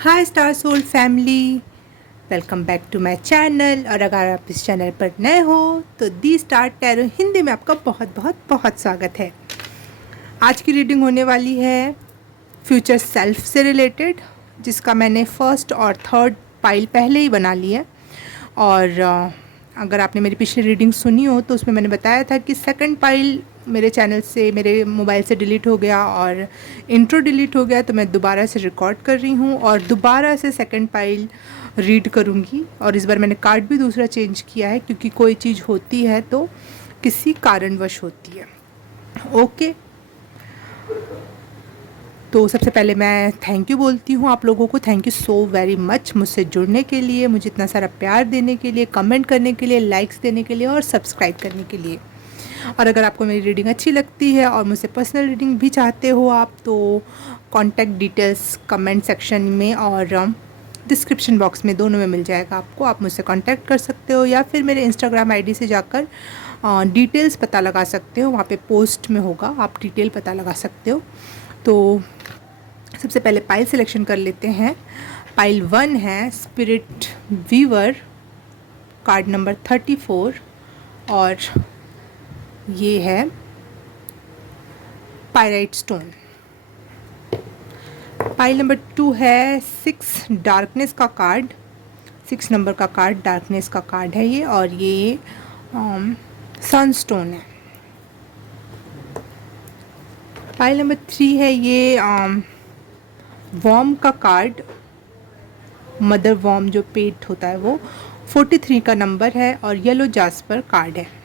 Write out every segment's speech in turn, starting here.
Hi star soul family, welcome back to my channel. और अगर आप इस चैनल पर नए हो तो दी स्टार टैरो हिंदी में आपका बहुत बहुत बहुत स्वागत है। आज की रीडिंग होने वाली है फ्यूचर सेल्फ से रिलेटेड, जिसका मैंने फर्स्ट और थर्ड पाइल पहले ही बना ली है। और अगर आपने मेरी पिछली रीडिंग सुनी हो तो उसमें मैंने बताया था कि सेकंड पाइल मेरे चैनल से, मेरे मोबाइल से डिलीट हो गया और इंट्रो डिलीट हो गया, तो मैं दोबारा से रिकॉर्ड कर रही हूँ और दोबारा से सेकंड पाइल रीड करूँगी। और इस बार मैंने कार्ड भी दूसरा चेंज किया है, क्योंकि कोई चीज़ होती है तो किसी कारणवश होती है। ओके, तो सबसे पहले मैं थैंक यू बोलती हूँ आप लोगों को। Thank you so very much मुझसे जुड़ने के लिए, मुझे इतना सारा प्यार देने के लिए, कमेंट करने के लिए, लाइक्स देने के लिए और सब्सक्राइब करने के लिए। और अगर आपको मेरी रीडिंग अच्छी लगती है और मुझसे पर्सनल रीडिंग भी चाहते हो आप, तो कॉन्टैक्ट डिटेल्स कमेंट सेक्शन में और डिस्क्रिप्शन बॉक्स में, दोनों में मिल जाएगा आपको। आप मुझसे कांटेक्ट कर सकते हो या फिर मेरे इंस्टाग्राम आईडी से जाकर डिटेल्स पता लगा सकते हो। वहाँ पे पोस्ट में होगा, आप डिटेल पता लगा सकते हो। तो सबसे पहले पाइल सिलेक्शन कर लेते हैं। पाइल 1 है स्पिरिट वीवर, कार्ड नंबर 34, और ये है पायराइट स्टोन। पाइल नंबर 2 है 6 डार्कनेस का कार्ड, 6 नंबर का कार्ड डार्कनेस का कार्ड है ये, और ये सनस्टोन है। पाइल नंबर 3 है ये वॉर्म का कार्ड, मदर वॉर्म जो पेट होता है वो, 43 का नंबर है, और येलो जास्पर कार्ड है।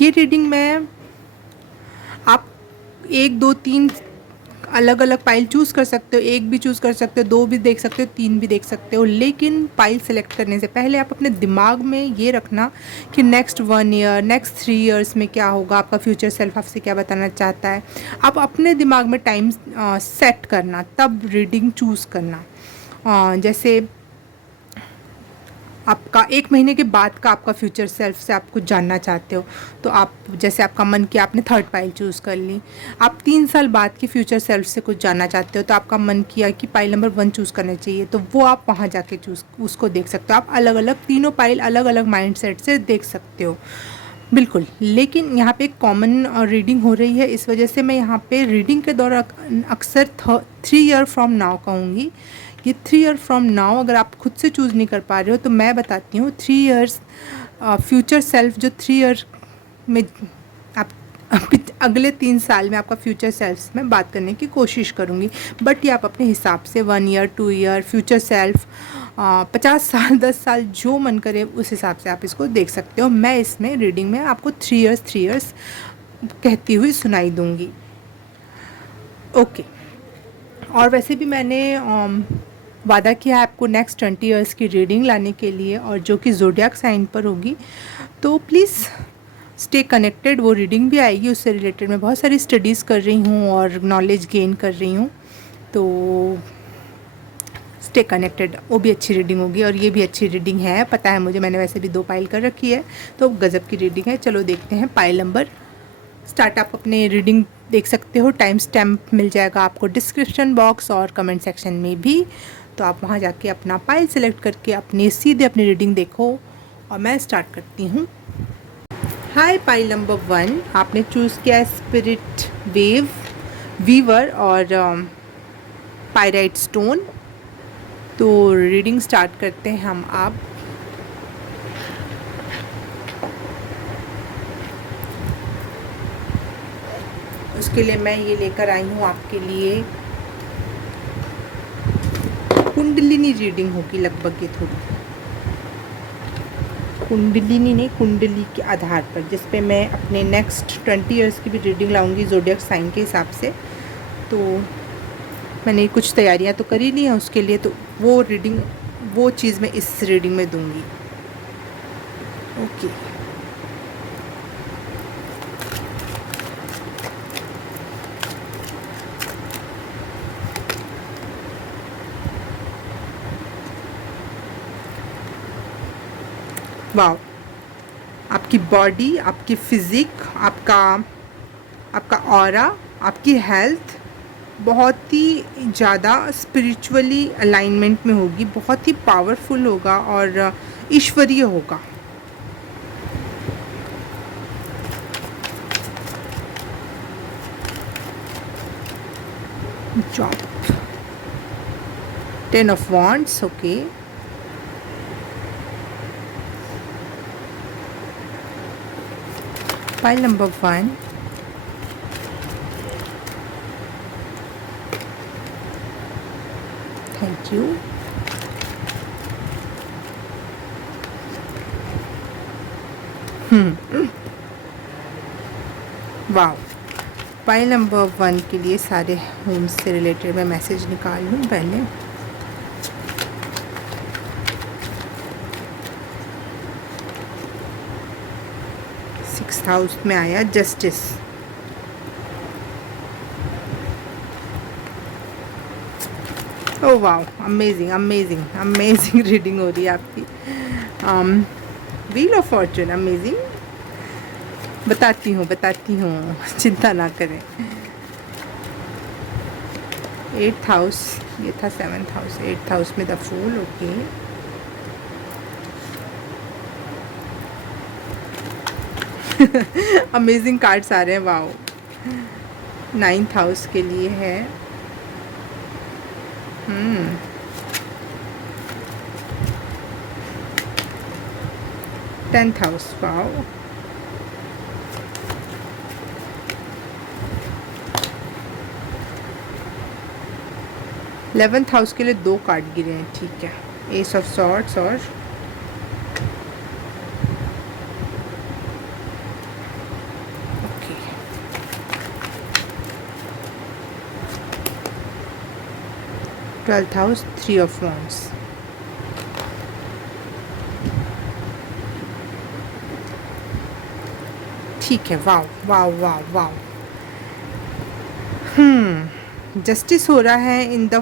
ये रीडिंग में आप 1 2 3 अलग अलग पाइल चूज़ कर सकते हो, एक भी चूज़ कर सकते हो, 2 भी देख सकते हो, 3 भी देख सकते हो। लेकिन पाइल सेलेक्ट करने से पहले आप अपने दिमाग में ये रखना कि नेक्स्ट 1 ईयर, नेक्स्ट 3 ईयर्स में क्या होगा, आपका फ्यूचर सेल्फ आपसे क्या बताना चाहता है। आप अपने दिमाग में टाइम सेट करना, तब रीडिंग चूज़ करना। जैसे आपका 1 महीने के बाद का आपका फ्यूचर सेल्फ से आप कुछ जानना चाहते हो, तो आप, जैसे आपका मन किया आपने थर्ड पाइल चूज़ कर ली। आप 3 साल बाद की फ्यूचर सेल्फ से कुछ जानना चाहते हो, तो आपका मन किया कि पाइल नंबर 1 चूज़ करना चाहिए, तो वो आप वहाँ जाके उसको देख सकते हो। आप अलग अलग तीनों पाइल अलग अलग माइंड सेट से देख सकते हो, बिल्कुल। लेकिन यहाँ पे एक कॉमन रीडिंग हो रही है, इस वजह से मैं यहाँ पे रीडिंग के दौरान अक्सर 3 ईयर फ्रॉम नाउ कहूँगी। ये 3 ईयर फ्रॉम नाउ अगर आप खुद से चूज़ नहीं कर पा रहे हो तो मैं बताती हूँ 3 ईयर्स फ्यूचर सेल्फ, जो 3 ईयर में आप अगले 3 साल में आपका फ्यूचर सेल्फ में बात करने की कोशिश करूँगी। बट ये आप अपने हिसाब से 1 ईयर, 2 ईयर, फ्यूचर सेल्फ, 50 साल, 10 साल, जो मन करे उस हिसाब से आप इसको देख सकते हो। मैं इसमें रीडिंग में आपको 3 ईयर्स कहती हुई सुनाई दूँगी। ओके, और वैसे भी मैंने वादा किया है आपको नेक्स्ट 20 ईयर्स की रीडिंग लाने के लिए, और जो कि ज़ोडिएक साइन पर होगी। तो प्लीज़ स्टे कनेक्टेड, वो रीडिंग भी आएगी, उससे रिलेटेड मैं बहुत सारी स्टडीज़ कर रही हूँ और नॉलेज गेन कर रही हूँ। तो स्टे कनेक्टेड, वो भी अच्छी रीडिंग होगी और ये भी अच्छी रीडिंग है, पता है मुझे, मैंने वैसे भी 2 पाइल कर रखी है, तो गज़ब की रीडिंग है। चलो देखते हैं पाइल नंबर स्टार्ट। आप अपने रीडिंग देख सकते हो, टाइम स्टैम्प मिल जाएगा आपको डिस्क्रिप्शन बॉक्स और कमेंट सेक्शन में भी, तो आप वहाँ जाके अपना पाइल सेलेक्ट करके अपनी सीधे अपनी रीडिंग देखो। और मैं स्टार्ट करती हूँ। हाय, पाइल नंबर 1 आपने चूज़ किया है स्पिरिट वीवर और पायराइट स्टोन। तो रीडिंग स्टार्ट करते हैं हम आप। उसके लिए मैं ये लेकर आई हूँ आपके लिए कुंडलिनी रीडिंग होगी लगभग, ये थोड़ी कुंडलिनी नहीं, कुंडली के आधार पर, जिस पे मैं अपने नेक्स्ट 20 ईयर्स की भी रीडिंग लाऊंगी ज़ोडिएक साइन के हिसाब से। तो मैंने कुछ तैयारियां तो कर ही ली हैं उसके लिए, तो वो रीडिंग, वो चीज़ मैं इस रीडिंग में दूंगी। ओके, वाह, आपकी बॉडी, आपकी फिज़िक, आपका ऑरा, आपकी हेल्थ, बहुत ही ज़्यादा स्पिरिचुअली अलाइनमेंट में होगी, बहुत ही पावरफुल होगा और ईश्वरीय होगा। Job, 10 of wands, okay. Pile number 1, thank you. वाह, पाइल नंबर 1 के लिए सारे होम से रिलेटेड मैं मैसेज निकाल लूँ पहले। सिक्स्थ हाउस में आया जस्टिस। ओह वाह, अमेजिंग अमेजिंग अमेजिंग रीडिंग हो रही है आपकी। Wheel of Fortune, amazing. बताती हूँ, चिंता ना करें। 8th हाउस, ये था 7th हाउस, 8th हाउस में the fool, okay. Amazing cards आ रहे हैं, वाओ। 9th हाउस के लिए है। 10th house, wow. Eleventh house के लिए 2 कार्ड गिरे हैं, ठीक है। एस ऑफ सॉर्ड्स और okay. 12th house, 3 of wands। ठीक है, wow wow wow wow. Justice हो रहा है in the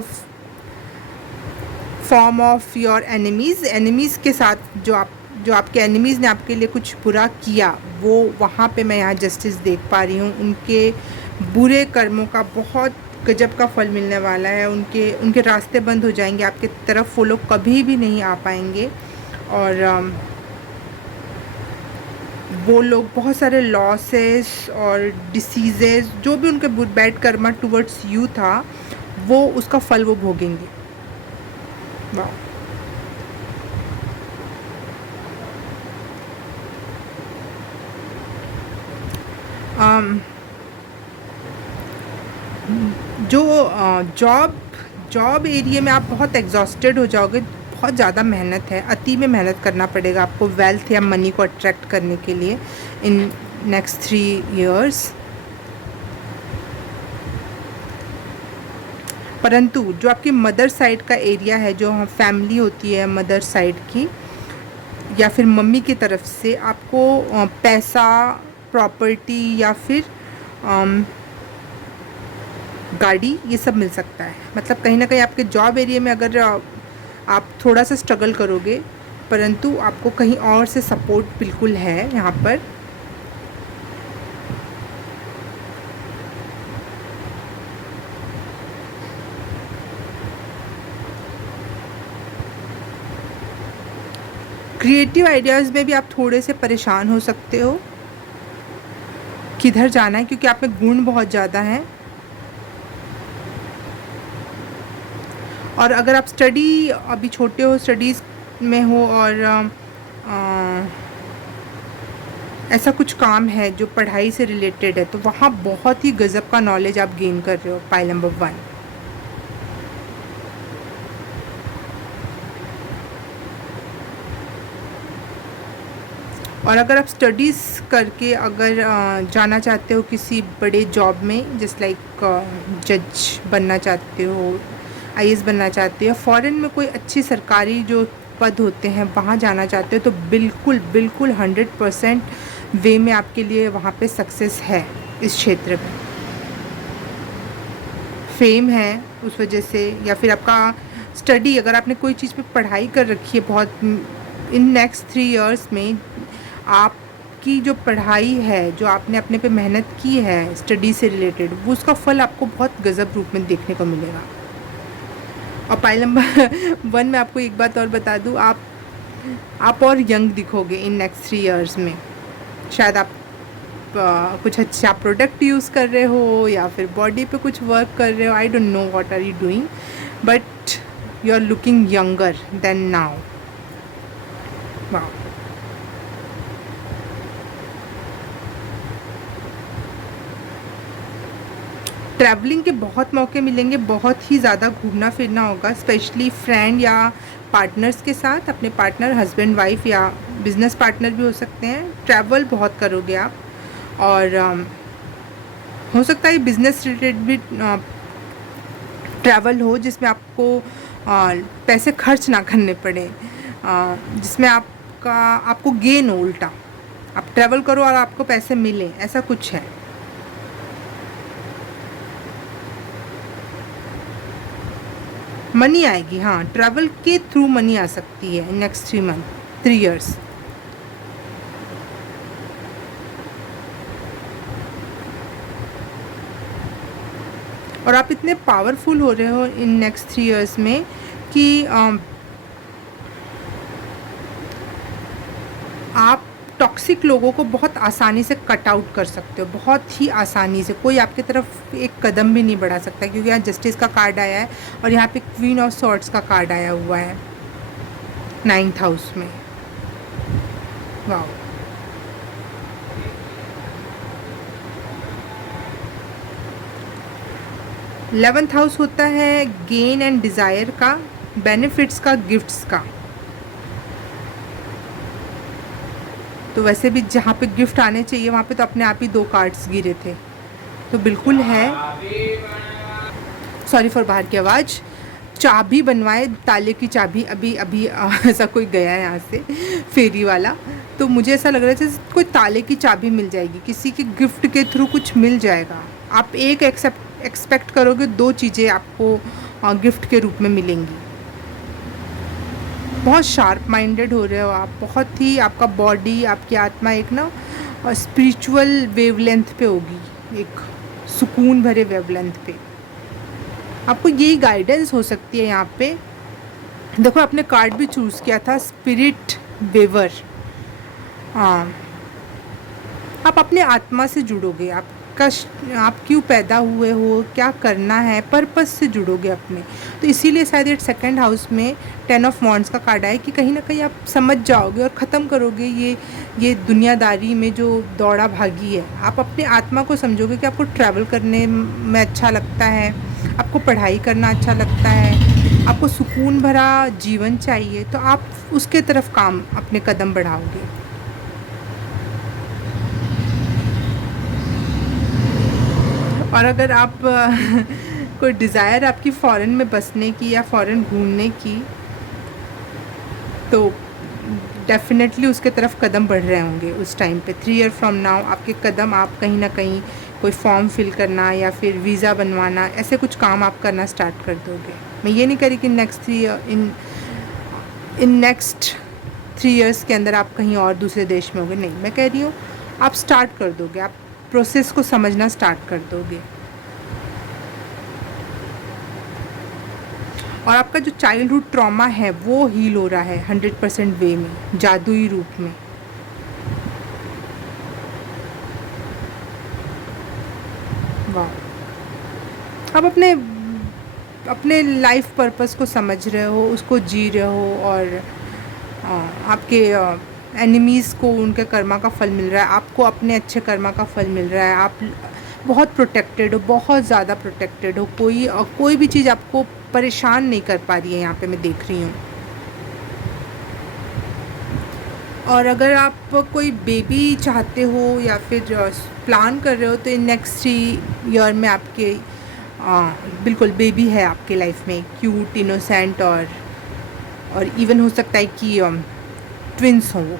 form of your enemies. Enemies के साथ जो आपके एनिमीज़ ने आपके लिए कुछ बुरा किया, वो वहाँ पे मैं यहाँ जस्टिस देख पा रही हूँ। उनके बुरे कर्मों का बहुत गजब का फल मिलने वाला है। उनके रास्ते बंद हो जाएंगे आपके तरफ, वो लोग कभी भी नहीं आ पाएंगे। और वो लोग बहुत सारे लॉसेस और डिसीज़ेस, जो भी उनके बैड कर्मा टुवर्ड्स यू था, वो उसका फल वो भोगेंगे। वाह, जो जॉब एरिया में आप बहुत एग्जॉस्टेड हो जाओगे। बहुत ज़्यादा मेहनत है, अति में मेहनत करना पड़ेगा आपको वेल्थ या मनी को अट्रैक्ट करने के लिए इन नेक्स्ट 3 years। परंतु जो आपकी मदर साइड का एरिया है, जो फैमिली होती है मदर साइड की या फिर मम्मी की तरफ से, आपको पैसा, प्रॉपर्टी या फिर गाड़ी, ये सब मिल सकता है। मतलब कहीं ना कहीं आपके जॉब एरिया में अगर आप थोड़ा सा स्ट्रगल करोगे, परंतु आपको कहीं और से सपोर्ट बिल्कुल है यहाँ पर। क्रिएटिव आइडियाज़ में भी आप थोड़े से परेशान हो सकते हो, किधर जाना है, क्योंकि आप में गुण बहुत ज़्यादा हैं। और अगर आप स्टडी, अभी छोटे हो, स्टडीज़ में हो और ऐसा कुछ काम है जो पढ़ाई से रिलेटेड है, तो वहाँ बहुत ही गज़ब का नॉलेज आप गेन कर रहे हो, पाइल नंबर 1। और अगर आप स्टडीज़ करके अगर जाना चाहते हो किसी बड़े जॉब में, जस्ट लाइक जज बनना चाहते हो, आईएएस बनना चाहते हो, फॉरेन में कोई अच्छी सरकारी जो पद होते हैं वहाँ जाना चाहते हो, तो बिल्कुल बिल्कुल 100% वे में आपके लिए वहाँ पे सक्सेस है। इस क्षेत्र में फेम है उस वजह से, या फिर आपका स्टडी, अगर आपने कोई चीज़ पे पढ़ाई कर रखी है बहुत, इन नेक्स्ट 3 years में आपकी जो पढ़ाई है, जो आपने अपने पे मेहनत की है स्टडी से रिलेटेड, वो उसका फल आपको बहुत गज़ब रूप में देखने को मिलेगा। और पाइल नंबर 1 में आपको एक बात और बता दूँ, आप और यंग दिखोगे इन नेक्स्ट 3 इयर्स में। शायद आप कुछ अच्छा प्रोडक्ट यूज़ कर रहे हो या फिर बॉडी पे कुछ वर्क कर रहे हो, I don't know what are you doing, but you are looking younger than now. Wow. Travelling के बहुत मौके मिलेंगे, बहुत ही ज़्यादा घूमना फिरना होगा, स्पेशली फ्रेंड या पार्टनर्स के साथ, अपने पार्टनर, हस्बैंड वाइफ या बिजनेस पार्टनर भी हो सकते हैं। ट्रैवल बहुत करोगे आप, और हो सकता है बिजनेस रिलेटेड भी ट्रैवल हो जिसमें आपको पैसे खर्च ना करने पड़े, जिसमें आपको गेन हो, उल्टा आप ट्रैवल करो और आपको पैसे मिले, ऐसा कुछ है। मनी आएगी, हाँ, ट्रैवल के थ्रू मनी आ सकती है नेक्स्ट 3 इयर्स। और आप इतने पावरफुल हो रहे हो इन नेक्स्ट 3 इयर्स में कि आप टॉक्सिक लोगों को बहुत आसानी से कट आउट कर सकते हो, बहुत ही आसानी से। कोई आपकी तरफ एक कदम भी नहीं बढ़ा सकता, क्योंकि यहाँ जस्टिस का कार्ड आया है और यहाँ पे क्वीन ऑफ सॉर्ड्स का कार्ड आया हुआ है 9th हाउस में। वाओ। 11th हाउस होता है गेन एंड डिज़ायर का, बेनिफिट्स का, गिफ्ट्स का। तो वैसे भी जहाँ पे गिफ्ट आने चाहिए वहाँ पे तो अपने आप ही 2 कार्ड्स गिरे थे, तो बिल्कुल है। सॉरी फॉर बाहर की आवाज़। चाबी बनवाए, ताले की चाबी, अभी अभी ऐसा कोई गया है यहाँ से फेरी वाला, तो मुझे ऐसा लग रहा है जैसे कोई ताले की चाबी मिल जाएगी, किसी के गिफ्ट के थ्रू कुछ मिल जाएगा। आप एक एक्सपेक्ट करोगे, 2 चीज़ें आपको गिफ्ट के रूप में मिलेंगी। बहुत शार्प माइंडेड हो रहे हो आप, बहुत ही आपका बॉडी, आपकी आत्मा एक ना स्पिरिचुअल वेवलेंथ पे होगी, एक सुकून भरे वेवलेंथ पे। आपको यही गाइडेंस हो सकती है यहाँ पे। देखो, आपने कार्ड भी चूज़ किया था स्पिरिट वेवर। हाँ, आप अपने आत्मा से जुड़ोगे, आप क्यों पैदा हुए हो, क्या करना है, पर्पस से जुड़ोगे अपने। तो इसीलिए शायद ये 2nd हाउस में 10 ऑफ वॉन्ड्स का कार्ड आया कि कहीं ना कहीं आप समझ जाओगे और ख़त्म करोगे ये दुनियादारी में जो दौड़ा भागी है। आप अपने आत्मा को समझोगे कि आपको ट्रैवल करने में अच्छा लगता है, आपको पढ़ाई करना अच्छा लगता है, आपको सुकून भरा जीवन चाहिए, तो आप उसके तरफ अपने कदम बढ़ाओगे। और अगर आप कोई डिज़ायर आपकी फ़ॉरेन में बसने की या फ़ॉरेन घूमने की, तो डेफिनेटली उसके तरफ कदम बढ़ रहे होंगे उस टाइम पे। 3 ईयर फ्रॉम नाउ आपके कदम, आप कहीं ना कहीं कोई फॉर्म फिल करना या फिर वीज़ा बनवाना, ऐसे कुछ काम आप करना स्टार्ट कर दोगे। मैं ये नहीं कह रही कि नेक्स्ट 3 इयर्स के अंदर आप कहीं और दूसरे देश में होगे, नहीं, मैं कह रही हूँ आप स्टार्ट कर दोगे, आप प्रोसेस को समझना स्टार्ट कर दोगे। और आपका जो चाइल्डहुड ट्रॉमा है वो हील हो रहा है 100% वे में, जादुई रूप में। वाह। अब अपने लाइफ पर्पस को समझ रहे हो, उसको जी रहे हो, और आपके एनिमीज़ को उनके कर्मा का फल मिल रहा है, आपको अपने अच्छे कर्मा का फल मिल रहा है। आप बहुत प्रोटेक्टेड हो, बहुत ज़्यादा प्रोटेक्टेड हो, कोई भी चीज़ आपको परेशान नहीं कर पा रही है, यहाँ पे मैं देख रही हूँ। और अगर आप कोई बेबी चाहते हो या फिर प्लान कर रहे हो, तो इन नेक्स्ट 3 ईयर में आपके बिल्कुल बेबी है आपके लाइफ में, क्यूट, इनोसेंट, और इवन हो सकता है कि ट्विंस हों वो।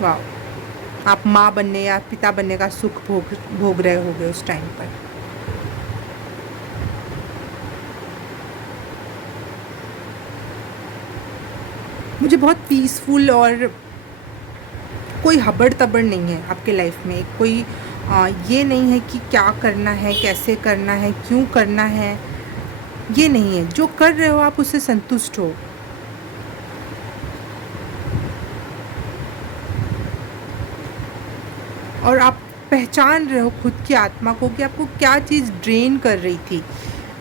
वाह। आप माँ बनने या पिता बनने का सुख भोग रहे होगे उस टाइम पर। मुझे बहुत पीसफुल और कोई हबड़ तबड़ नहीं है आपके लाइफ में। कोई ये नहीं है कि क्या करना है, कैसे करना है, क्यों करना है, ये नहीं है। जो कर रहे हो आप उससे संतुष्ट हो। और आप पहचान रहे हो खुद की आत्मा को कि आपको क्या चीज़ ड्रेन कर रही थी।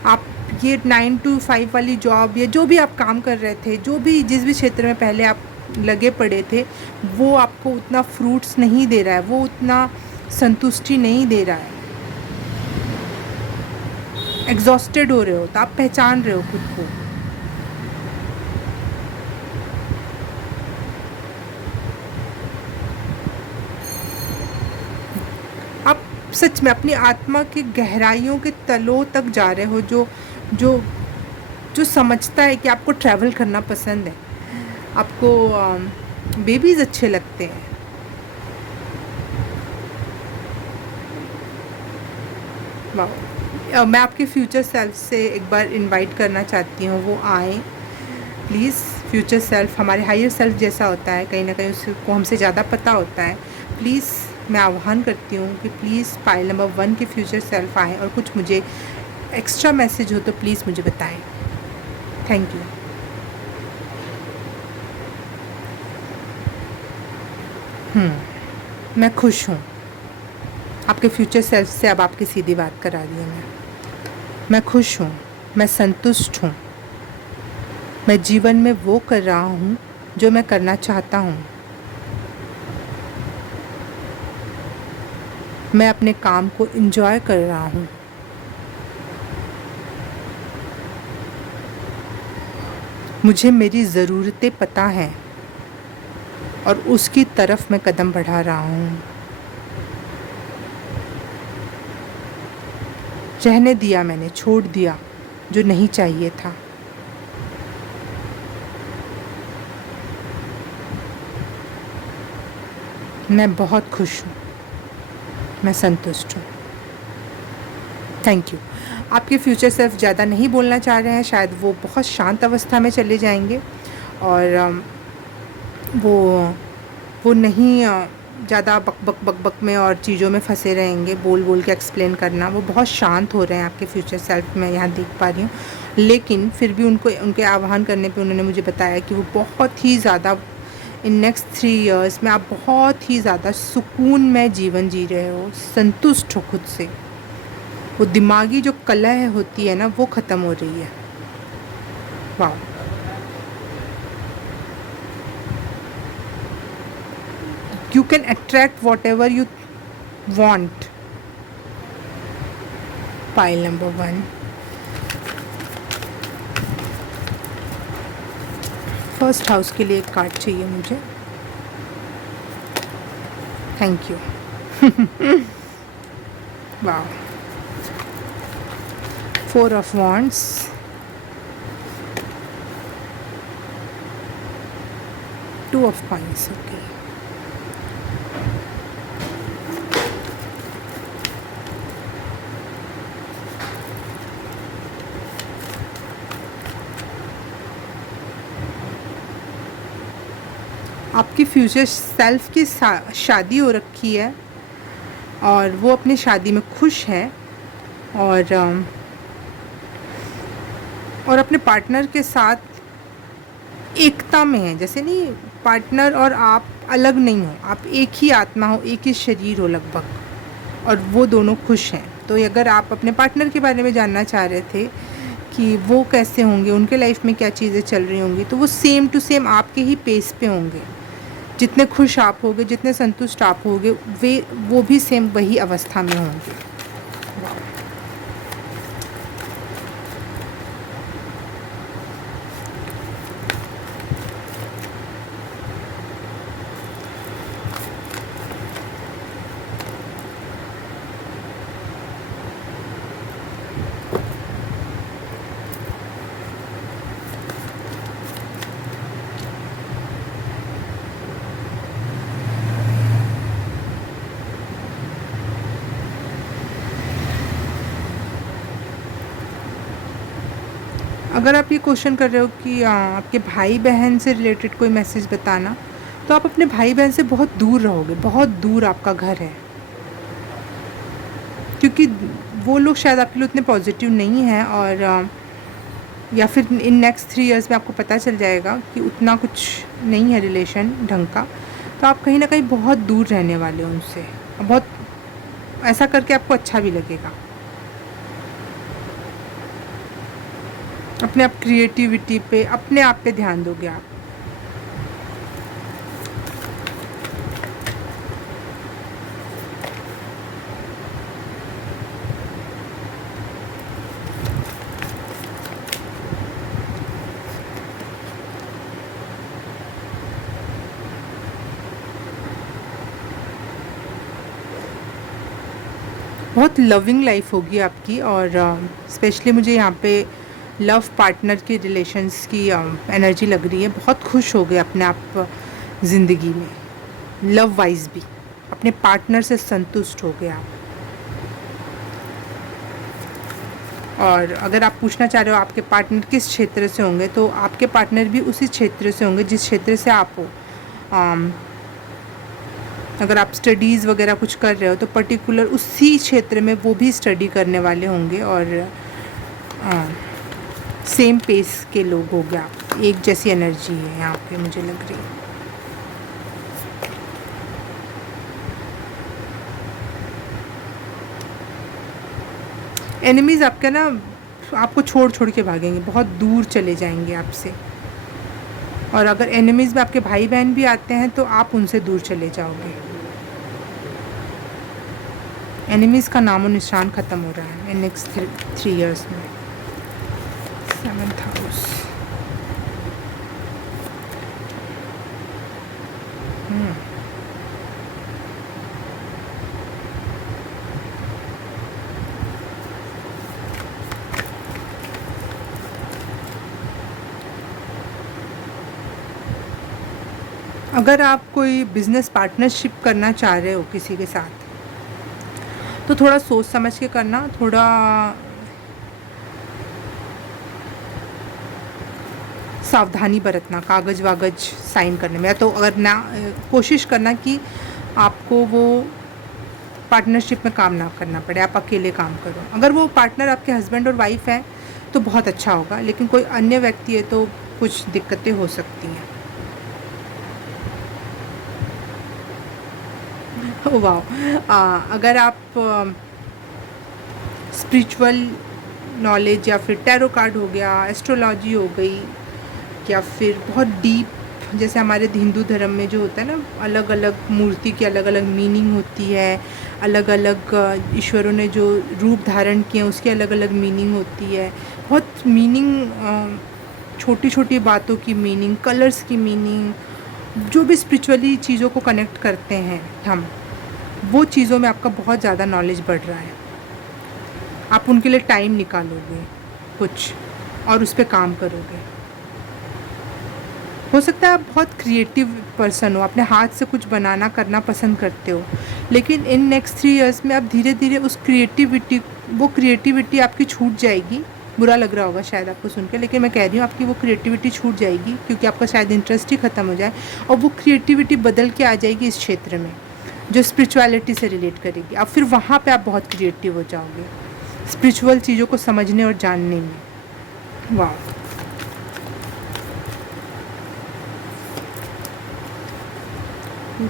आप ये 9 to 5 वाली जॉब या जो भी आप काम कर रहे थे, जो भी जिस भी क्षेत्र में पहले आप लगे पड़े थे, वो आपको उतना फ्रूट्स नहीं दे रहा है, वो उतना संतुष्टि नहीं दे रहा है। एग्जॉस्टेड हो रहे हो, तो आप पहचान रहे हो खुद को। आप सच में अपनी आत्मा की गहराइयों के तलों तक जा रहे हो। जो जो जो समझता है कि आपको ट्रैवल करना पसंद है, आपको बेबीज़ अच्छे लगते हैं। वाह। मैं आपके फ्यूचर सेल्फ से एक बार इनवाइट करना चाहती हूँ, वो आएँ प्लीज़। फ्यूचर सेल्फ हमारे हायर सेल्फ जैसा होता है, कहीं ना कहीं उसको हमसे ज़्यादा पता होता है। प्लीज़ मैं आह्वान करती हूँ कि प्लीज़ पाइल नंबर 1 के फ्यूचर सेल्फ आएँ, और कुछ मुझे एक्स्ट्रा मैसेज हो तो प्लीज़ मुझे बताएं। Thank you. मैं खुश हूँ। आपके फ्यूचर सेल्फ से अब आपकी सीधी बात करा दी है। मैं खुश हूँ, मैं संतुष्ट हूँ, मैं जीवन में वो कर रहा हूँ जो मैं करना चाहता हूँ। मैं अपने काम को एंजॉय कर रहा हूँ। मुझे मेरी ज़रूरतें पता हैं और उसकी तरफ मैं कदम बढ़ा रहा हूँ। रहने दिया, मैंने छोड़ दिया जो नहीं चाहिए था। मैं बहुत खुश हूँ, मैं संतुष्ट हूँ। Thank you. आपके फ्यूचर सेल्फ ज़्यादा नहीं बोलना चाह रहे हैं, शायद वो बहुत शांत अवस्था में चले जाएंगे, और वो नहीं ज़्यादा बक में और चीज़ों में फंसे रहेंगे, बोल बोल के एक्सप्लेन करना। वो बहुत शांत हो रहे हैं आपके फ्यूचर सेल्फ, मैं यहाँ देख पा रही हूँ। लेकिन फिर भी उनके आह्वान करने पे उन्होंने मुझे बताया कि वो बहुत ही ज़्यादा इन नेक्स्ट 3 इयर्स में आप बहुत ही ज़्यादा सुकून में जीवन जी रहे हो, संतुष्ट हो खुद से। वो दिमागी जो कलह होती है ना, वो ख़त्म हो रही है। वाह। You can attract whatever you want. Pile number 1. First house के लिए एक कार्ड चाहिए मुझे। Thank you. वाह। 4 of Wands, 2 of Coins। Okay. आपकी फ्यूचर सेल्फ की शादी हो रखी है और वो अपनी शादी में खुश है, और अपने पार्टनर के साथ एकता में है। जैसे नहीं, पार्टनर और आप अलग नहीं हो, आप एक ही आत्मा हो, एक ही शरीर हो लगभग, और वो दोनों खुश हैं। तो अगर आप अपने पार्टनर के बारे में जानना चाह रहे थे कि वो कैसे होंगे, उनके लाइफ में क्या चीज़ें चल रही होंगी, तो वो सेम टू सेम आपके ही पेस पे होंगे। जितने खुश आप होगे, जितने संतुष्ट आप होगे, वो भी सेम वही अवस्था में होंगे। अगर आप ये क्वेश्चन कर रहे हो कि आपके भाई बहन से रिलेटेड कोई मैसेज बताना, तो आप अपने भाई बहन से बहुत दूर रहोगे, बहुत दूर आपका घर है, क्योंकि वो लोग शायद आपके लिए उतने पॉजिटिव नहीं हैं, और या फिर इन नेक्स्ट 3 इयर्स में आपको पता चल जाएगा कि उतना कुछ नहीं है रिलेशन ढंग का। तो आप कहीं ना कहीं बहुत दूर रहने वाले हो उनसे, बहुत ऐसा करके आपको अच्छा भी लगेगा। अपने आप क्रिएटिविटी पे, अपने आप पे ध्यान दोगे आप। बहुत लविंग लाइफ होगी आपकी, और स्पेशली मुझे यहाँ पे लव पार्टनर की रिलेशंस की एनर्जी लग रही है। बहुत खुश हो गए अपने आप ज़िंदगी में, लव वाइज भी अपने पार्टनर से संतुष्ट हो गए आप। और अगर आप पूछना चाह रहे हो आपके पार्टनर किस क्षेत्र से होंगे, तो आपके पार्टनर भी उसी क्षेत्र से होंगे जिस क्षेत्र से आप हो। अगर आप स्टडीज़ वगैरह कुछ कर रहे हो तो पर्टिकुलर उसी क्षेत्र में वो भी स्टडी करने वाले होंगे, और सेम पेस के लोग हो गए आप। एक जैसी एनर्जी है यहाँ पे मुझे लग रही है। एनिमीज़ आपके ना आपको छोड़ छोड़ के भागेंगे, बहुत दूर चले जाएंगे आपसे। और अगर एनिमीज़ में आपके भाई बहन भी आते हैं तो आप उनसे दूर चले जाओगे। एनिमीज़ का नामो निशान ख़त्म हो रहा है इन नेक्स्ट 3 इयर्स में। 7th house. अगर आप कोई बिज़नेस पार्टनरशिप करना चाह रहे हो किसी के साथ, तो थोड़ा सोच समझ के करना, थोड़ा सावधानी बरतना कागज़ वागज साइन करने में। या तो अगर ना, कोशिश करना कि आपको वो पार्टनरशिप में काम ना करना पड़े, आप अकेले काम करो। अगर वो पार्टनर आपके हस्बैंड और वाइफ हैं तो बहुत अच्छा होगा, लेकिन कोई अन्य व्यक्ति है तो कुछ दिक्कतें हो सकती हैं। वाह। अगर आप स्पिरिचुअल नॉलेज, या फिर टैरो कार्ड हो गया, एस्ट्रोलॉजी हो गई, या फिर बहुत डीप, जैसे हमारे हिंदू धर्म में जो होता है ना, अलग अलग मूर्ति की अलग अलग मीनिंग होती है, अलग अलग ईश्वरों ने जो रूप धारण किए उसकी अलग अलग मीनिंग होती है। बहुत मीनिंग, छोटी छोटी बातों की मीनिंग, कलर्स की मीनिंग, जो भी स्पिरिचुअली चीज़ों को कनेक्ट करते हैं हम, वो चीज़ों में आपका बहुत ज़्यादा नॉलेज बढ़ रहा है। आप उनके लिए टाइम निकालोगे कुछ और उस पर काम करोगे। हो सकता है आप बहुत क्रिएटिव पर्सन हो, अपने हाथ से कुछ बनाना करना पसंद करते हो, लेकिन इन नेक्स्ट 3 इयर्स में आप धीरे धीरे उस क्रिएटिविटी आपकी छूट जाएगी। बुरा लग रहा होगा शायद आपको सुन के, लेकिन मैं कह रही हूँ आपकी वो क्रिएटिविटी छूट जाएगी, क्योंकि आपका शायद इंटरेस्ट ही ख़त्म हो जाए, और वो क्रिएटिविटी बदल के आ जाएगी इस क्षेत्र में जो स्पिरिचुअलिटी से रिलेट करेगी। अब फिर वहाँ पे आप बहुत क्रिएटिव हो जाओगे स्पिरिचुअल चीज़ों को समझने और जानने में। वाह।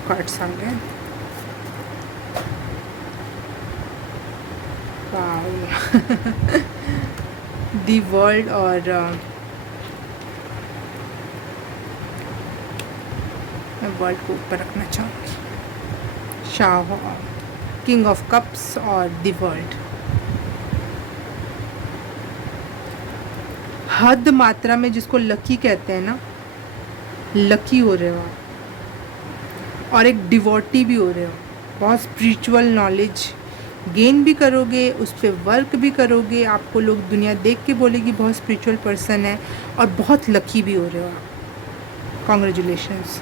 कार्ड्स आ गए। दी वर्ल्ड, और मैं वर्ल्ड को ऊपर रखना चाहूँगी। शाह, किंग ऑफ कप्स और दी वर्ल्ड। हद मात्रा में जिसको लकी कहते हैं ना, लकी हो रहे हो आप, और एक डिवोटी भी हो रहे हो। बहुत स्पिरिचुअल नॉलेज गेन भी करोगे, उस पर वर्क भी करोगे, आपको लोग दुनिया देख के बोलेगी बहुत स्पिरिचुअल पर्सन है, और बहुत लकी भी हो रहे हो आप। कॉन्ग्रेचुलेशंस।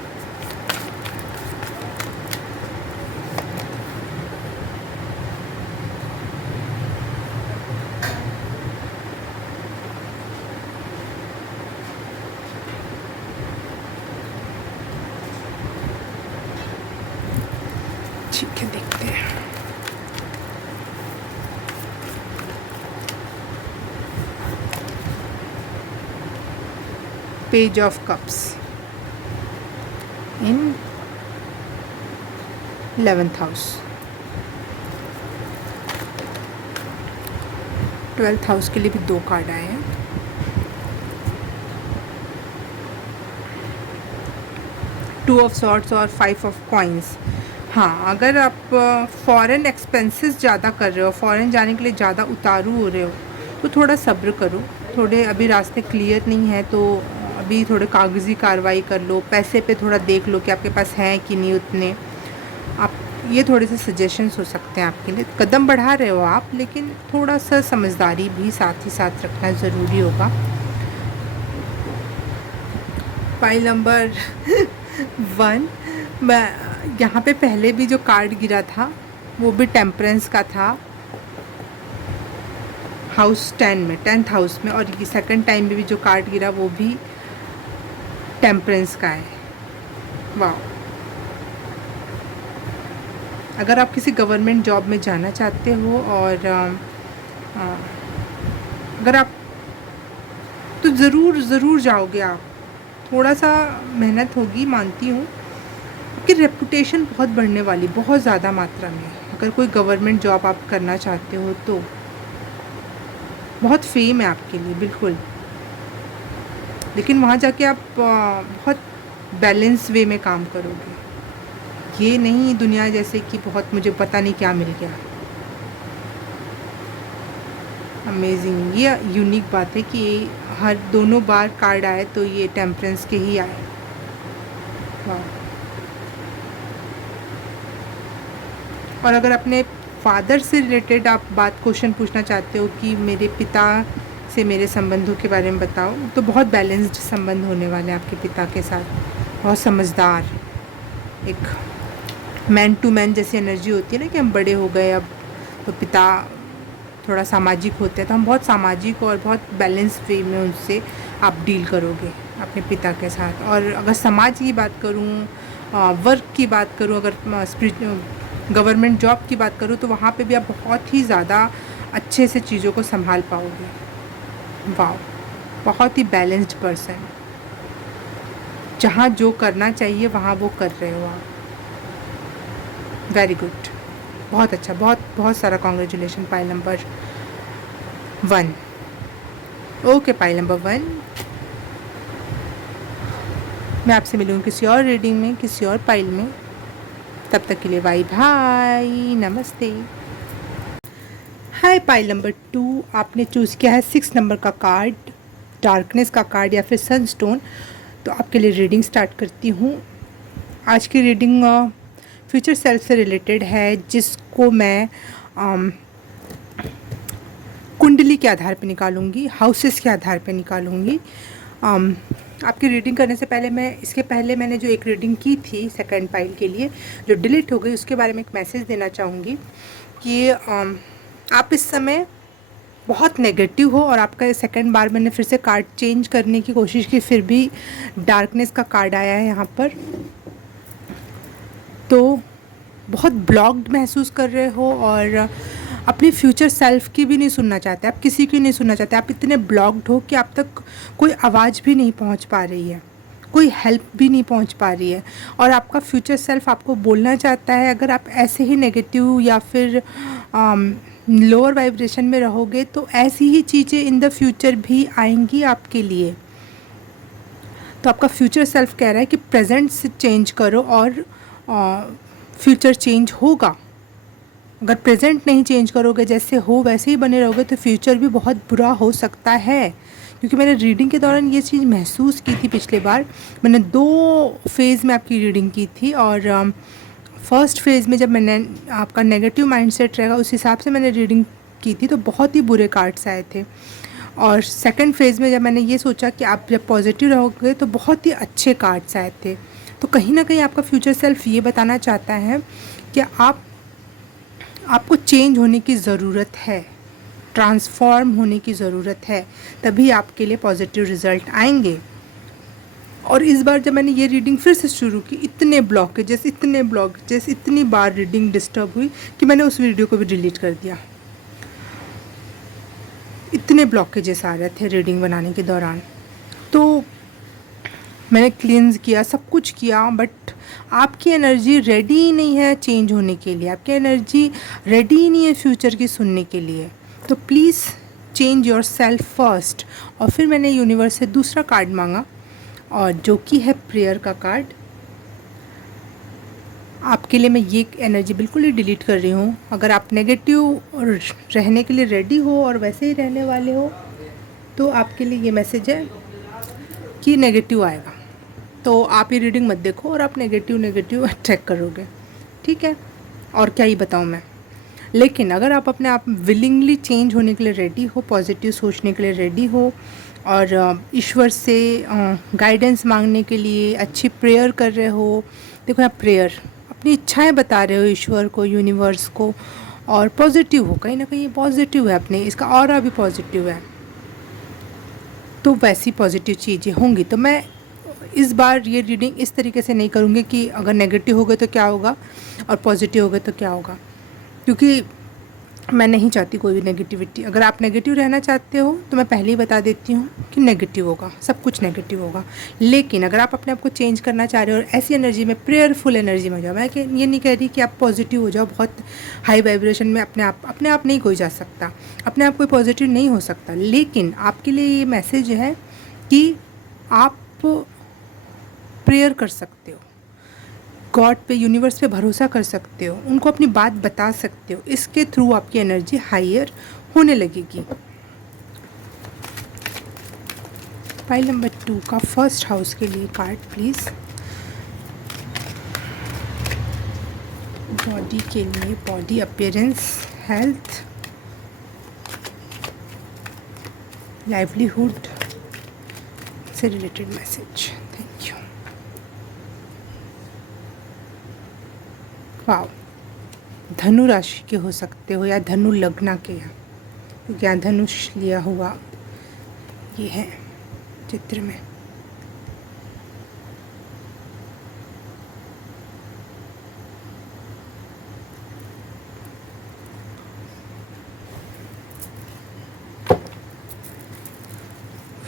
ठीक है, देखते हैं। Page of cups in 11th house. 12th house के लिए भी 2 कार्ड आए हैं। टू ऑफ सॉर्ड्स और 5 ऑफ कॉइन्स। हाँ, अगर आप फॉरेन एक्सपेंसेस ज़्यादा कर रहे हो, फॉरेन जाने के लिए ज़्यादा उतारू हो रहे हो, तो थोड़ा सब्र करो। थोड़े अभी रास्ते क्लियर नहीं है, तो अभी थोड़े कागज़ी कार्रवाई कर लो, पैसे पे थोड़ा देख लो कि आपके पास हैं कि नहीं उतने। आप ये थोड़े से सजेशंस हो सकते हैं आपके लिए। कदम बढ़ा रहे हो आप, लेकिन थोड़ा सा समझदारी भी साथ ही साथ रखना ज़रूरी होगा। पाइल नंबर 1, मैं यहाँ पे पहले भी जो कार्ड गिरा था वो भी टेम्परेंस का था, हाउस 10 में, 10th हाउस में, और ये सेकंड टाइम में भी जो कार्ड गिरा वो भी टेम्परेंस का है। वाह। अगर आप किसी गवर्नमेंट जॉब में जाना चाहते हो और अगर आप, तो ज़रूर जाओगे आप। थोड़ा सा मेहनत होगी, मानती हूँ। आपकी रेपुटेशन बहुत बढ़ने वाली, बहुत ज़्यादा मात्रा में। अगर कोई गवर्नमेंट जॉब आप करना चाहते हो तो बहुत फेम है आपके लिए, बिल्कुल। लेकिन वहाँ जाके आप बहुत बैलेंस वे में काम करोगे। ये नहीं दुनिया जैसे कि बहुत मुझे पता नहीं क्या मिल गया। अमेजिंग, ये यूनिक बात है कि हर दोनों बार कार्ड आए तो ये टेम्परेंस के ही आए। वाह। और अगर अपने फादर से रिलेटेड आप क्वेश्चन पूछना चाहते हो कि मेरे पिता से मेरे संबंधों के बारे में बताओ, तो बहुत बैलेंस्ड संबंध होने वाले हैं आपके पिता के साथ। बहुत समझदार, एक मैन टू मैन जैसी एनर्जी होती है ना, कि हम बड़े हो गए अब, तो पिता थोड़ा सामाजिक होते हैं, तो हम बहुत सामाजिक और बहुत बैलेंस वे में उनसे आप डील करोगे अपने पिता के साथ। और अगर समाज की बात करूँ, वर्क की बात करूँ, अगर गवर्नमेंट जॉब की बात करूँ, तो वहाँ पे भी आप बहुत ही ज़्यादा अच्छे से चीज़ों को संभाल पाओगे। वाह, बहुत ही बैलेंस्ड पर्सन। जहाँ जो करना चाहिए वहाँ वो कर रहे हो आप। वेरी गुड, बहुत अच्छा, बहुत सारा congratulation pile number 1। Okay pile number 1, मैं आपसे मिलूँगी किसी और रीडिंग में, किसी और पाइल में। तब तक के लिए बाय बाय, नमस्ते। हाय पाइल नंबर 2, आपने चूज़ किया है 6 नंबर का कार्ड, डार्कनेस का कार्ड या फिर सनस्टोन। तो आपके लिए रीडिंग स्टार्ट करती हूँ। आज की रीडिंग फ्यूचर सेल्फ से रिलेटेड है, जिसको मैं कुंडली के आधार पे निकालूंगी, हाउसेस के आधार पे निकालूंगी। आपकी रीडिंग करने से पहले इसके पहले मैंने जो एक रीडिंग की थी सेकंड पाइल के लिए, जो डिलीट हो गई, उसके बारे में एक मैसेज देना चाहूँगी कि आप इस समय बहुत नेगेटिव हो, और आपका सेकंड बार मैंने फिर से कार्ड चेंज करने की कोशिश की, फिर भी डार्कनेस का कार्ड आया है यहाँ पर। तो बहुत ब्लॉक्ड महसूस कर रहे हो, और अपनी फ्यूचर सेल्फ की भी नहीं सुनना चाहते, आप किसी की नहीं सुनना चाहते। आप इतने ब्लॉक्ड हो कि आप तक कोई आवाज़ भी नहीं पहुंच पा रही है, कोई हेल्प भी नहीं पहुंच पा रही है। और आपका फ्यूचर सेल्फ आपको बोलना चाहता है, अगर आप ऐसे ही नेगेटिव या फिर लोअर वाइब्रेशन में रहोगे, तो ऐसी ही चीज़ें इन द फ्यूचर भी आएंगी आपके लिए। तो आपका फ्यूचर सेल्फ कह रहा है कि प्रेजेंट से चेंज करो और फ्यूचर चेंज होगा। अगर प्रेजेंट नहीं चेंज करोगे, जैसे हो वैसे ही बने रहोगे, तो फ्यूचर भी बहुत बुरा हो सकता है। क्योंकि मैंने रीडिंग के दौरान ये चीज़ महसूस की थी। पिछले बार मैंने 2 फेज़ में आपकी रीडिंग की थी, और फर्स्ट फेज़ में जब मैंने आपका नेगेटिव माइंडसेट रहेगा उस हिसाब से मैंने रीडिंग की थी, तो बहुत ही बुरे कार्ड्स आए थे। और सेकंड फेज़ में जब मैंने ये सोचा कि आप जब पॉजिटिव रहोगे, तो बहुत ही अच्छे कार्ड्स आए थे। तो कहीं ना कहीं आपका फ्यूचर सेल्फ ये बताना चाहता है कि आपको चेंज होने की ज़रूरत है, ट्रांसफॉर्म होने की ज़रूरत है, तभी आपके लिए पॉजिटिव रिज़ल्ट आएंगे। और इस बार जब मैंने ये रीडिंग फिर से शुरू की, इतने ब्लॉकेजेस, इतनी बार रीडिंग डिस्टर्ब हुई कि मैंने उस वीडियो को भी डिलीट कर दिया। इतने ब्लॉकेजेस आ रहे थे रीडिंग बनाने के दौरान। तो मैंने क्लींस किया, सब कुछ किया, बट आपकी एनर्जी रेडी ही नहीं है चेंज होने के लिए, आपकी एनर्जी रेडी ही नहीं है फ्यूचर की सुनने के लिए। तो please change your self first. और फिर मैंने यूनिवर्स से दूसरा कार्ड मांगा, और जो कि है प्रेयर का कार्ड। आपके लिए मैं ये एनर्जी बिल्कुल ही डिलीट कर रही हूँ। अगर आप नेगेटिव रहने के लिए रेडी हो और वैसे ही रहने वाले हो, तो आपके लिए ये मैसेज है कि नेगेटिव आएगा। तो आप ये रीडिंग मत देखो और आप नेगेटिव अट्रैक्ट करोगे, ठीक है। और क्या ही बताऊँ मैं। लेकिन अगर आप अपने आप विलिंगली चेंज होने के लिए रेडी हो, पॉजिटिव सोचने के लिए रेडी हो, और ईश्वर से गाइडेंस मांगने के लिए अच्छी प्रेयर कर रहे हो। देखो आप प्रेयर, अपनी इच्छाएं बता रहे हो ईश्वर को, यूनिवर्स को, और पॉजिटिव हो, कहीं ना कहीं पॉजिटिव है अपने, इसका ऑरा भी पॉजिटिव है। तो वैसी पॉजिटिव चीज़ें होंगी। तो मैं इस बार ये रीडिंग इस तरीके से नहीं करूँगी कि अगर नेगेटिव हो गए तो क्या होगा और पॉजिटिव हो गए तो क्या होगा, क्योंकि मैं नहीं चाहती कोई भी नेगेटिविटी। अगर आप नेगेटिव रहना चाहते हो तो मैं पहले ही बता देती हूँ कि नेगेटिव होगा, सब कुछ नेगेटिव होगा। लेकिन अगर आप अपने आप को चेंज करना चाह रहे हो और ऐसी एनर्जी में, प्रेयरफुल एनर्जी में जाओ। मैं ये नहीं कह रही कि आप पॉजिटिव हो जाओ, बहुत हाई वाइब्रेशन में अपने आप नहीं कोई जा सकता, अपने आप कोई पॉजिटिव नहीं हो सकता। लेकिन आपके लिए ये मैसेज है कि आप प्रेयर कर सकते हो, गॉड पे, यूनिवर्स पे भरोसा कर सकते हो, उनको अपनी बात बता सकते हो। इसके थ्रू आपकी एनर्जी हायर होने लगेगी। पाइल नंबर 2 का फर्स्ट हाउस के लिए कार्ड प्लीज़। बॉडी के लिए, बॉडी अपीयरेंस, हेल्थ, लाइवलीहुड से related message. Thank you. Wow, धनु राशि के हो सकते हो या धनु लग्न के, क्योंकि यहाँ धनुष लिया हुआ ये है चित्र में।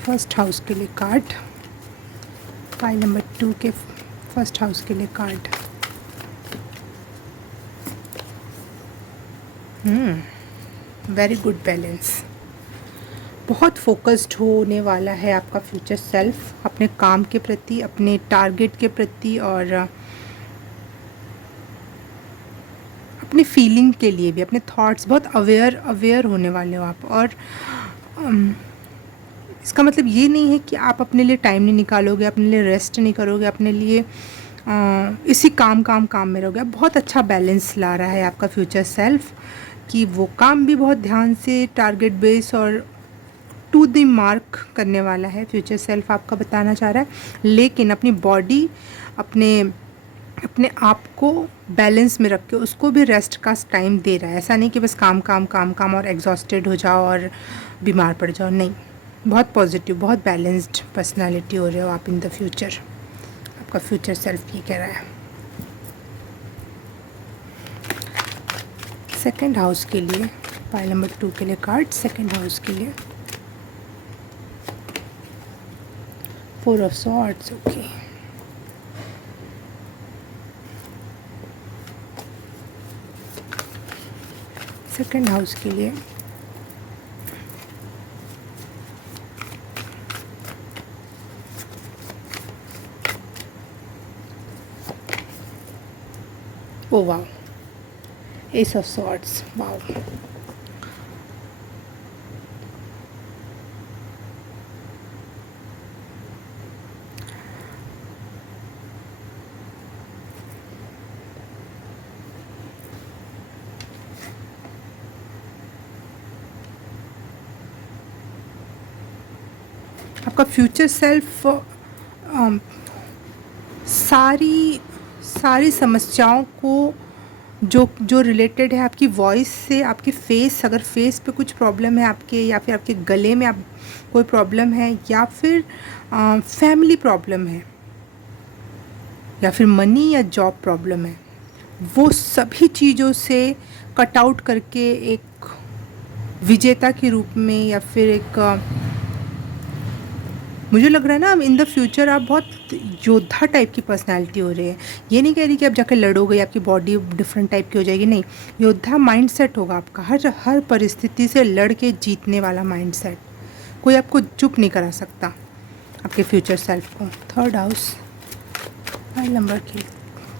फर्स्ट हाउस के लिए कार्ड, पाइल नंबर 2 के फर्स्ट हाउस के लिए कार्ड। Very good balance. बहुत फोकस्ड होने वाला है आपका फ्यूचर सेल्फ अपने काम के प्रति, अपने टारगेट के प्रति, और अपनी फीलिंग के लिए भी, अपने थॉट्स, बहुत अवेयर होने वाले हो आप। और इसका मतलब ये नहीं है कि आप अपने लिए टाइम नहीं निकालोगे, अपने लिए रेस्ट नहीं करोगे, अपने लिए इसी काम में रहोगे। बहुत अच्छा बैलेंस ला रहा है आपका फ्यूचर सेल्फ, कि वो काम भी बहुत ध्यान से, टारगेट बेस और टू द मार्क करने वाला है फ्यूचर सेल्फ आपका, बताना चाह रहा है। लेकिन अपनी बॉडी, अपने आप को बैलेंस में रख के उसको भी रेस्ट का टाइम दे रहा है। ऐसा नहीं कि बस काम और एग्जॉस्टेड हो जाओ और बीमार पड़ जाओ, नहीं। बहुत पॉजिटिव, बहुत बैलेंस्ड पर्सनालिटी हो रहे हो आप इन द फ्यूचर। आपका फ्यूचर सेल्फ ये कह रहा है। सेकंड हाउस के लिए, पाइल नंबर 2 के लिए कार्ड, सेकंड हाउस के लिए 4 of swords. Okay, second house के लिए oh wow, S of swords. Wow, आपका फ्यूचर सेल्फ सारी समस्याओं को जो रिलेटेड है आपकी वॉइस से, आपकी फेस, अगर फेस पे कुछ प्रॉब्लम है आपके, या फिर आपके गले में आप कोई प्रॉब्लम है, या फिर फैमिली प्रॉब्लम है, या फिर मनी या जॉब प्रॉब्लम है, वो सभी चीज़ों से कट आउट करके एक विजेता के रूप में या फिर एक मुझे लग रहा है ना इन द फ्यूचर आप बहुत योद्धा टाइप की पर्सनालिटी हो रही है। ये नहीं कह रही कि आप जाकर लड़ोगे, आपकी बॉडी डिफरेंट टाइप की हो जाएगी, नहीं, योद्धा माइंडसेट होगा आपका, हर हर परिस्थिति से लड़ के जीतने वाला माइंडसेट। कोई आपको चुप नहीं करा सकता, आपके फ्यूचर सेल्फ को। थर्ड हाउस फाइल नंबर के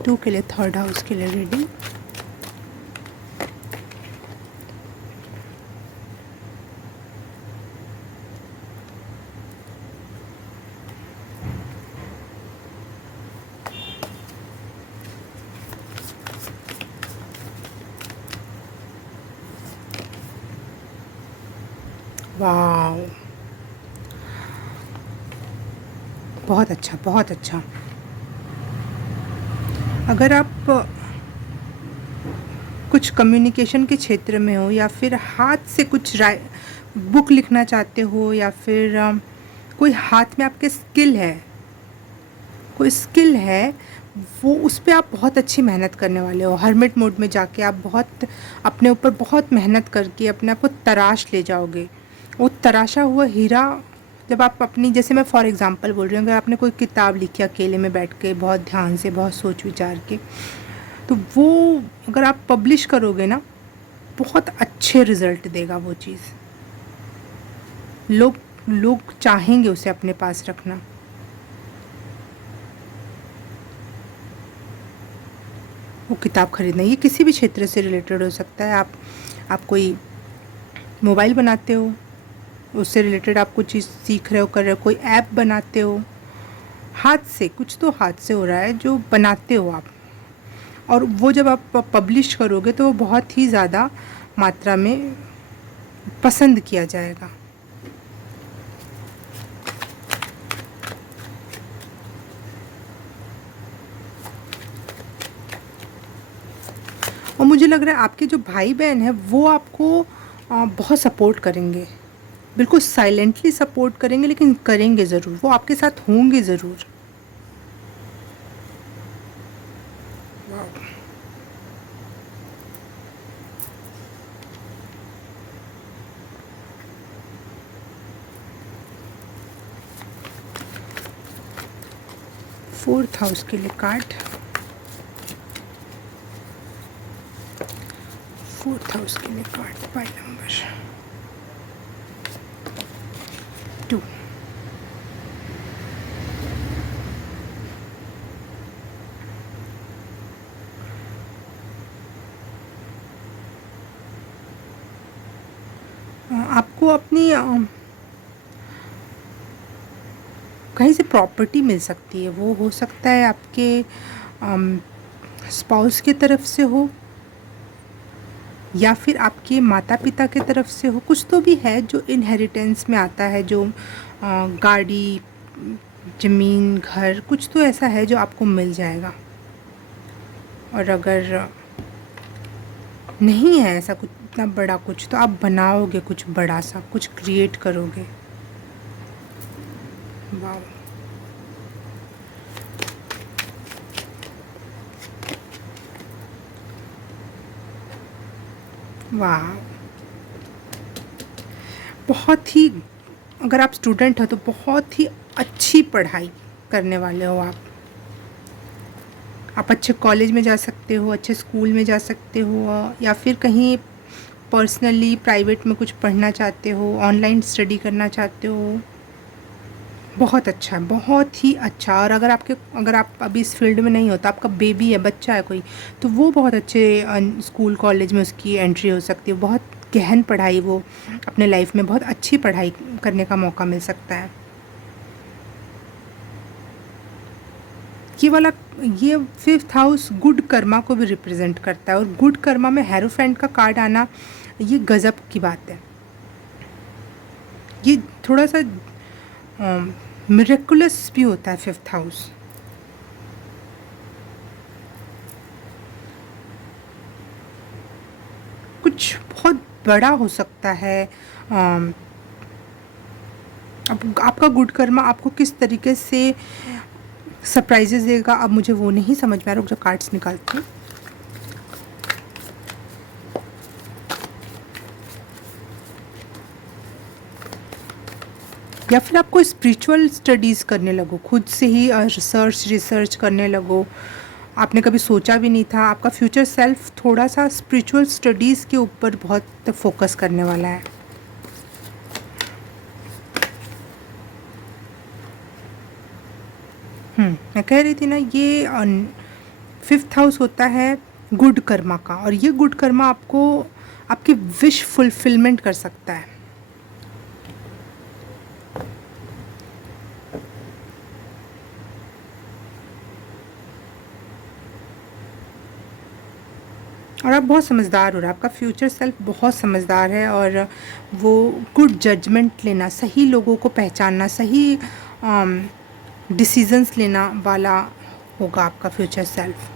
2 के लिए, थर्ड हाउस के लिए रीडिंग। वाह, बहुत अच्छा, बहुत अच्छा। अगर आप कुछ कम्युनिकेशन के क्षेत्र में हो या फिर हाथ से कुछ बुक लिखना चाहते हो या फिर कोई हाथ में आपके स्किल है, कोई स्किल है, वो उस पे आप बहुत अच्छी मेहनत करने वाले हो। हर्मिट मोड में जाके आप बहुत अपने ऊपर बहुत मेहनत करके अपने आप को तराश ले जाओगे। वो तराशा हुआ हीरा जब आप अपनी, जैसे मैं फॉर एग्ज़ाम्पल बोल रही हूँ, अगर आपने कोई किताब लिखी अकेले में बैठ के बहुत ध्यान से, बहुत सोच विचार के, तो वो अगर आप पब्लिश करोगे ना, बहुत अच्छे रिज़ल्ट देगा वो चीज़। लोग लोग चाहेंगे उसे अपने पास रखना। वो किताब खरीदना, ये किसी भी क्षेत्र से रिलेटेड हो सकता है। आप कोई मोबाइल बनाते हो, उससे रिलेटेड आप कुछ चीज़ सीख रहे हो, कर रहे हो, कोई ऐप बनाते हो, हाथ से कुछ तो हाथ से हो रहा है जो बनाते हो आप, और वो जब आप पब्लिश करोगे तो वो बहुत ही ज़्यादा मात्रा में पसंद किया जाएगा। और मुझे लग रहा है आपके जो भाई बहन हैं वो आपको बहुत सपोर्ट करेंगे, बिल्कुल साइलेंटली सपोर्ट करेंगे, लेकिन करेंगे ज़रूर, वो आपके साथ होंगे ज़रूर। 4th हाउस के लिए कार्ड, 4th हाउस के लिए कार्ड, पाइल नंबर 2। आपको अपनी कहीं से प्रॉपर्टी मिल सकती है। वो हो सकता है आपके स्पाउस की तरफ से हो या फिर आपके माता पिता की तरफ से हो। कुछ तो भी है जो इनहेरिटेंस में आता है, जो गाड़ी, ज़मीन, घर, कुछ तो ऐसा है जो आपको मिल जाएगा। और अगर नहीं है ऐसा कुछ इतना बड़ा कुछ, तो आप बनाओगे कुछ बड़ा सा, कुछ क्रिएट करोगे। वाह, वाह, बहुत ही, अगर आप स्टूडेंट हो तो बहुत ही अच्छी पढ़ाई करने वाले हो आप। आप अच्छे कॉलेज में जा सकते हो, अच्छे स्कूल में जा सकते हो, या फिर कहीं पर्सनली प्राइवेट में कुछ पढ़ना चाहते हो, ऑनलाइन स्टडी करना चाहते हो। बहुत अच्छा है, बहुत ही अच्छा। और अगर आप अभी इस फील्ड में नहीं हो तो आपका बेबी है, बच्चा है कोई, तो वो बहुत अच्छे स्कूल कॉलेज में उसकी एंट्री हो सकती है। बहुत गहन पढ़ाई, वो अपने लाइफ में बहुत अच्छी पढ़ाई करने का मौका मिल सकता है। ये वाला, ये 5th हाउस गुड कर्मा को भी रिप्रेजेंट करता है, और गुड कर्मा में हेरोफेंट का कार्ड आना, ये गज़ब की बात है। ये थोड़ा सा मिरेकुलस भी होता है 5th हाउस। कुछ बहुत बड़ा हो सकता है। अब आपका गुड कर्मा आपको किस तरीके से सरप्राइजेस देगा। अब मुझे वो नहीं समझ में आ रहा, जो कार्ड्स निकालती हूँ। या फिर आप कोई स्पिरिचुअल स्टडीज़ करने लगो, खुद से ही रिसर्च करने लगो। आपने कभी सोचा भी नहीं था। आपका फ्यूचर सेल्फ थोड़ा सा स्पिरिचुअल स्टडीज़ के ऊपर बहुत फोकस करने वाला है। मैं कह रही थी ना, ये 5th हाउस होता है गुड कर्मा का, और ये गुड कर्मा आपको आपकी विश फुलफिलमेंट कर सकता है। और आप बहुत समझदार हो रहे हैं। आपका फ्यूचर सेल्फ बहुत समझदार है, और वो गुड जजमेंट लेना, सही लोगों को पहचानना, सही डिसीजंस लेना वाला होगा आपका फ्यूचर सेल्फ।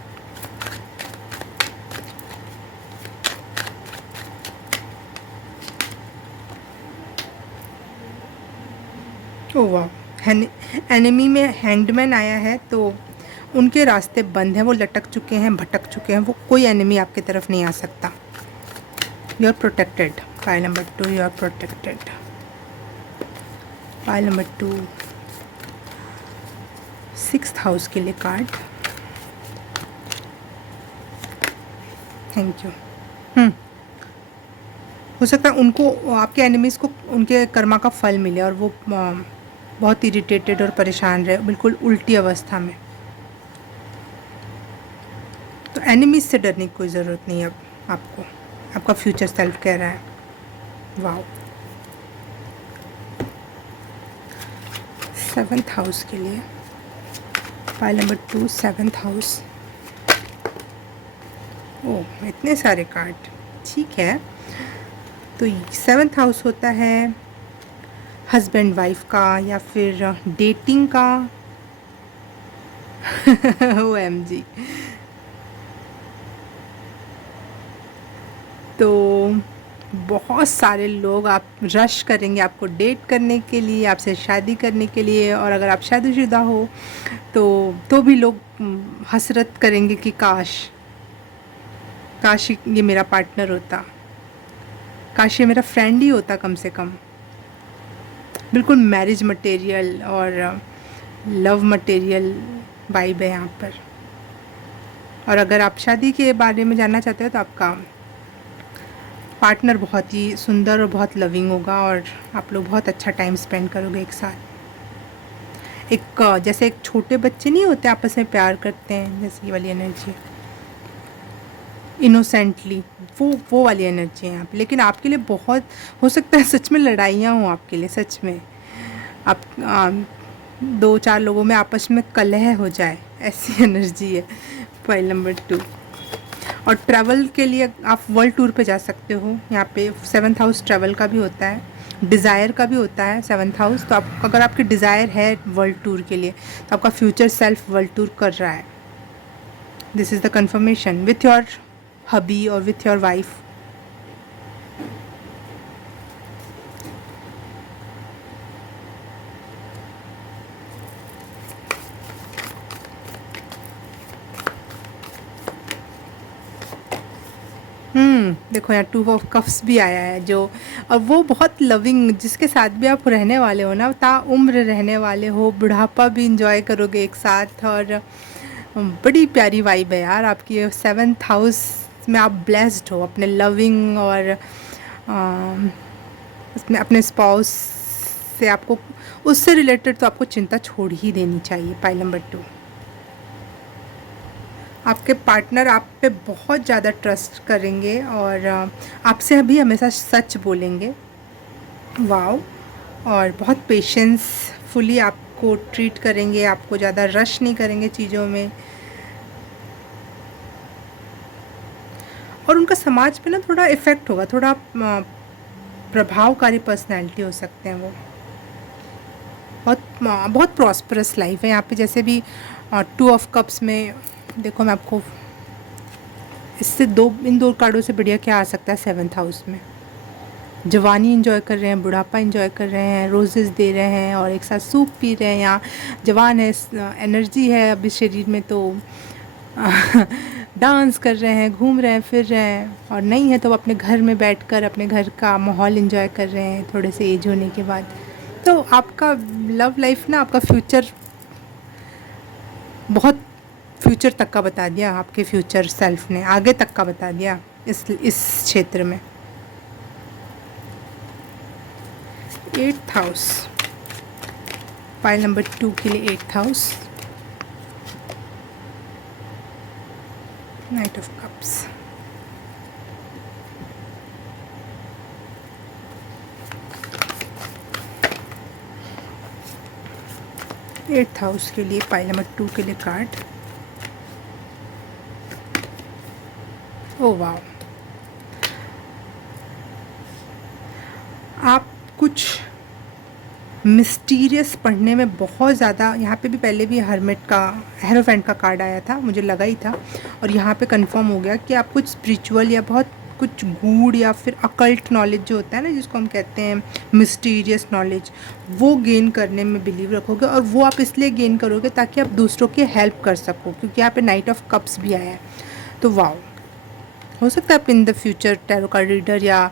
ओह वाह, एनिमी में हैंगड मैन आया है, तो उनके रास्ते बंद हैं, वो लटक चुके हैं, भटक चुके हैं, वो कोई एनिमी आपकी तरफ नहीं आ सकता। You are protected. Pile number 2, you are protected. Pile number 2, 6th house के लिए कार्ड। Thank you. हो सकता है उनको, आपके एनिमीज़ को उनके कर्मा का फल मिले, और वो बहुत इरिटेटेड और परेशान रहे, बिल्कुल उल्टी अवस्था में। तो एनिमीज से डरने की कोई ज़रूरत नहीं है अब आपको, आपका फ्यूचर सेल्फ कह रहा है। वाओ। 7th हाउस के लिए पाइल नंबर 2, 7th हाउस। ओह, इतने सारे कार्ड। ठीक है, तो 7th हाउस होता है हस्बैंड वाइफ का, या फिर डेटिंग का। OMG। तो बहुत सारे लोग आप रश करेंगे आपको डेट करने के लिए, आपसे शादी करने के लिए, और अगर आप शादीशुदा हो तो भी लोग हसरत करेंगे कि काश ये मेरा पार्टनर होता, काश ये मेरा फ्रेंड ही होता कम से कम। बिल्कुल मैरिज मटेरियल और लव मटेरियल वाइब है यहाँ पर। और अगर आप शादी के बारे में जानना चाहते हो, तो आपका पार्टनर बहुत ही सुंदर और बहुत लविंग होगा, और आप लोग बहुत अच्छा टाइम स्पेंड करोगे एक साथ। जैसे एक छोटे बच्चे नहीं होते, आपस में प्यार करते हैं, जैसे ये वाली एनर्जी, इनोसेंटली, वो वाली एनर्जी है यहाँ पे। लेकिन आपके लिए बहुत हो सकता है सच में लड़ाइयाँ हों आपके लिए, सच में आप 2-4 लोगों में आपस में कलह हो जाए, ऐसी एनर्जी है फाइल नंबर 2। और ट्रैवल के लिए आप वर्ल्ड टूर पे जा सकते हो। यहाँ पे 7th हाउस ट्रैवल का भी होता है, डिज़ायर का भी होता है 7th हाउस। तो आप, अगर आपकी डिज़ायर है वर्ल्ड टूर के लिए, तो आपका फ्यूचर सेल्फ वर्ल्ड टूर कर रहा है। This is the confirmation with your hubby और विथ योर वाइफ। देखो यहाँ 2 ऑफ कप्स भी आया है, जो, और वो बहुत लविंग, जिसके साथ भी आप रहने वाले हो ना, ताउम्र रहने वाले हो, बुढ़ापा भी इंजॉय करोगे एक साथ, और बड़ी प्यारी वाइब है यार आपकी। 7th हाउस में आप ब्लेस्ड हो अपने लविंग और उसमें अपने स्पाउस से। आपको उससे रिलेटेड तो आपको चिंता छोड़ ही देनी चाहिए। पाइल नंबर 2, आपके पार्टनर आप पे बहुत ज़्यादा ट्रस्ट करेंगे, और आपसे अभी हमेशा सच बोलेंगे। वाओ। और बहुत पेशेंसफुली आपको ट्रीट करेंगे, आपको ज़्यादा रश नहीं करेंगे चीज़ों में। और उनका समाज पे ना थोड़ा इफ़ेक्ट होगा, थोड़ा प्रभावकारी पर्सनैलिटी हो सकते हैं वो। बहुत प्रॉस्परस लाइफ है यहाँ पे। जैसे भी 2 ऑफ कप्स में देखो, मैं आपको इससे इन 2 कार्डों से बढ़िया क्या आ सकता है 7th हाउस में। जवानी एंजॉय कर रहे हैं, बुढ़ापा एंजॉय कर रहे हैं, रोजेस दे रहे हैं और एक साथ सूप पी रहे हैं, या जवान है, एनर्जी है अभी शरीर में, तो डांस कर रहे हैं, घूम रहे हैं, फिर रहे हैं, और नहीं है तो वो अपने घर में बैठकर अपने घर का माहौल एंजॉय कर रहे हैं थोड़े से एज होने के बाद। तो आपका लव लाइफ ना, आपका फ्यूचर बहुत फ्यूचर तक का बता दिया, आपके फ्यूचर सेल्फ ने आगे तक का बता दिया इस क्षेत्र में। 8th हाउस, पाइल नंबर 2 के लिए 8th house, night of cups. Eighth house के लिए पाइल नंबर 2 के लिए कार्ड। ओ वाह, आप कुछ मिस्टीरियस पढ़ने में बहुत ज़्यादा, यहाँ पे भी पहले भी हर्मिट का, हेरोफेंट का कार्ड आया था, मुझे लगा ही था, और यहाँ पे कंफर्म हो गया कि आप कुछ स्पिरिचुअल या बहुत कुछ गूढ़ या फिर अकल्ट नॉलेज जो होता है ना, जिसको हम कहते हैं मिस्टीरियस नॉलेज, वो गेन करने में बिलीव रखोगे, और वो आप इसलिए गेन करोगे ताकि आप दूसरों की हेल्प कर सको, क्योंकि यहाँ पे नाइट ऑफ कप्स भी आया है। तो वाह, हो सकता है आप इन the future tarot card reader या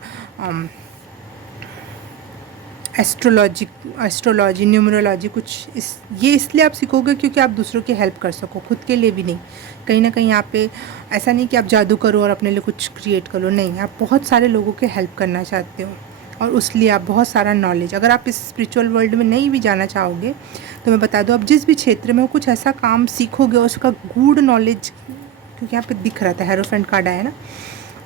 एस्ट्रोलॉजी, न्यूमरोलॉजी कुछ ये इसलिए आप सीखोगे क्योंकि आप दूसरों की हेल्प कर सको, खुद के लिए भी नहीं। कहीं ना कहीं यहाँ पे ऐसा नहीं कि आप जादू करो और अपने लिए कुछ क्रिएट करो, नहीं, आप बहुत सारे लोगों के हेल्प करना चाहते हो, और उसलिए आप बहुत सारा नॉलेज, अगर आप इस स्पिरिचुअल वर्ल्ड में नहीं भी जाना चाहोगे तो मैं बता दूँ, आप जिस भी क्षेत्र में हो कुछ ऐसा काम सीखोगे और उसका गूढ़ नॉलेज, क्योंकि यहाँ पे दिख रहा था हेरोफेंट कार्ड आया ना,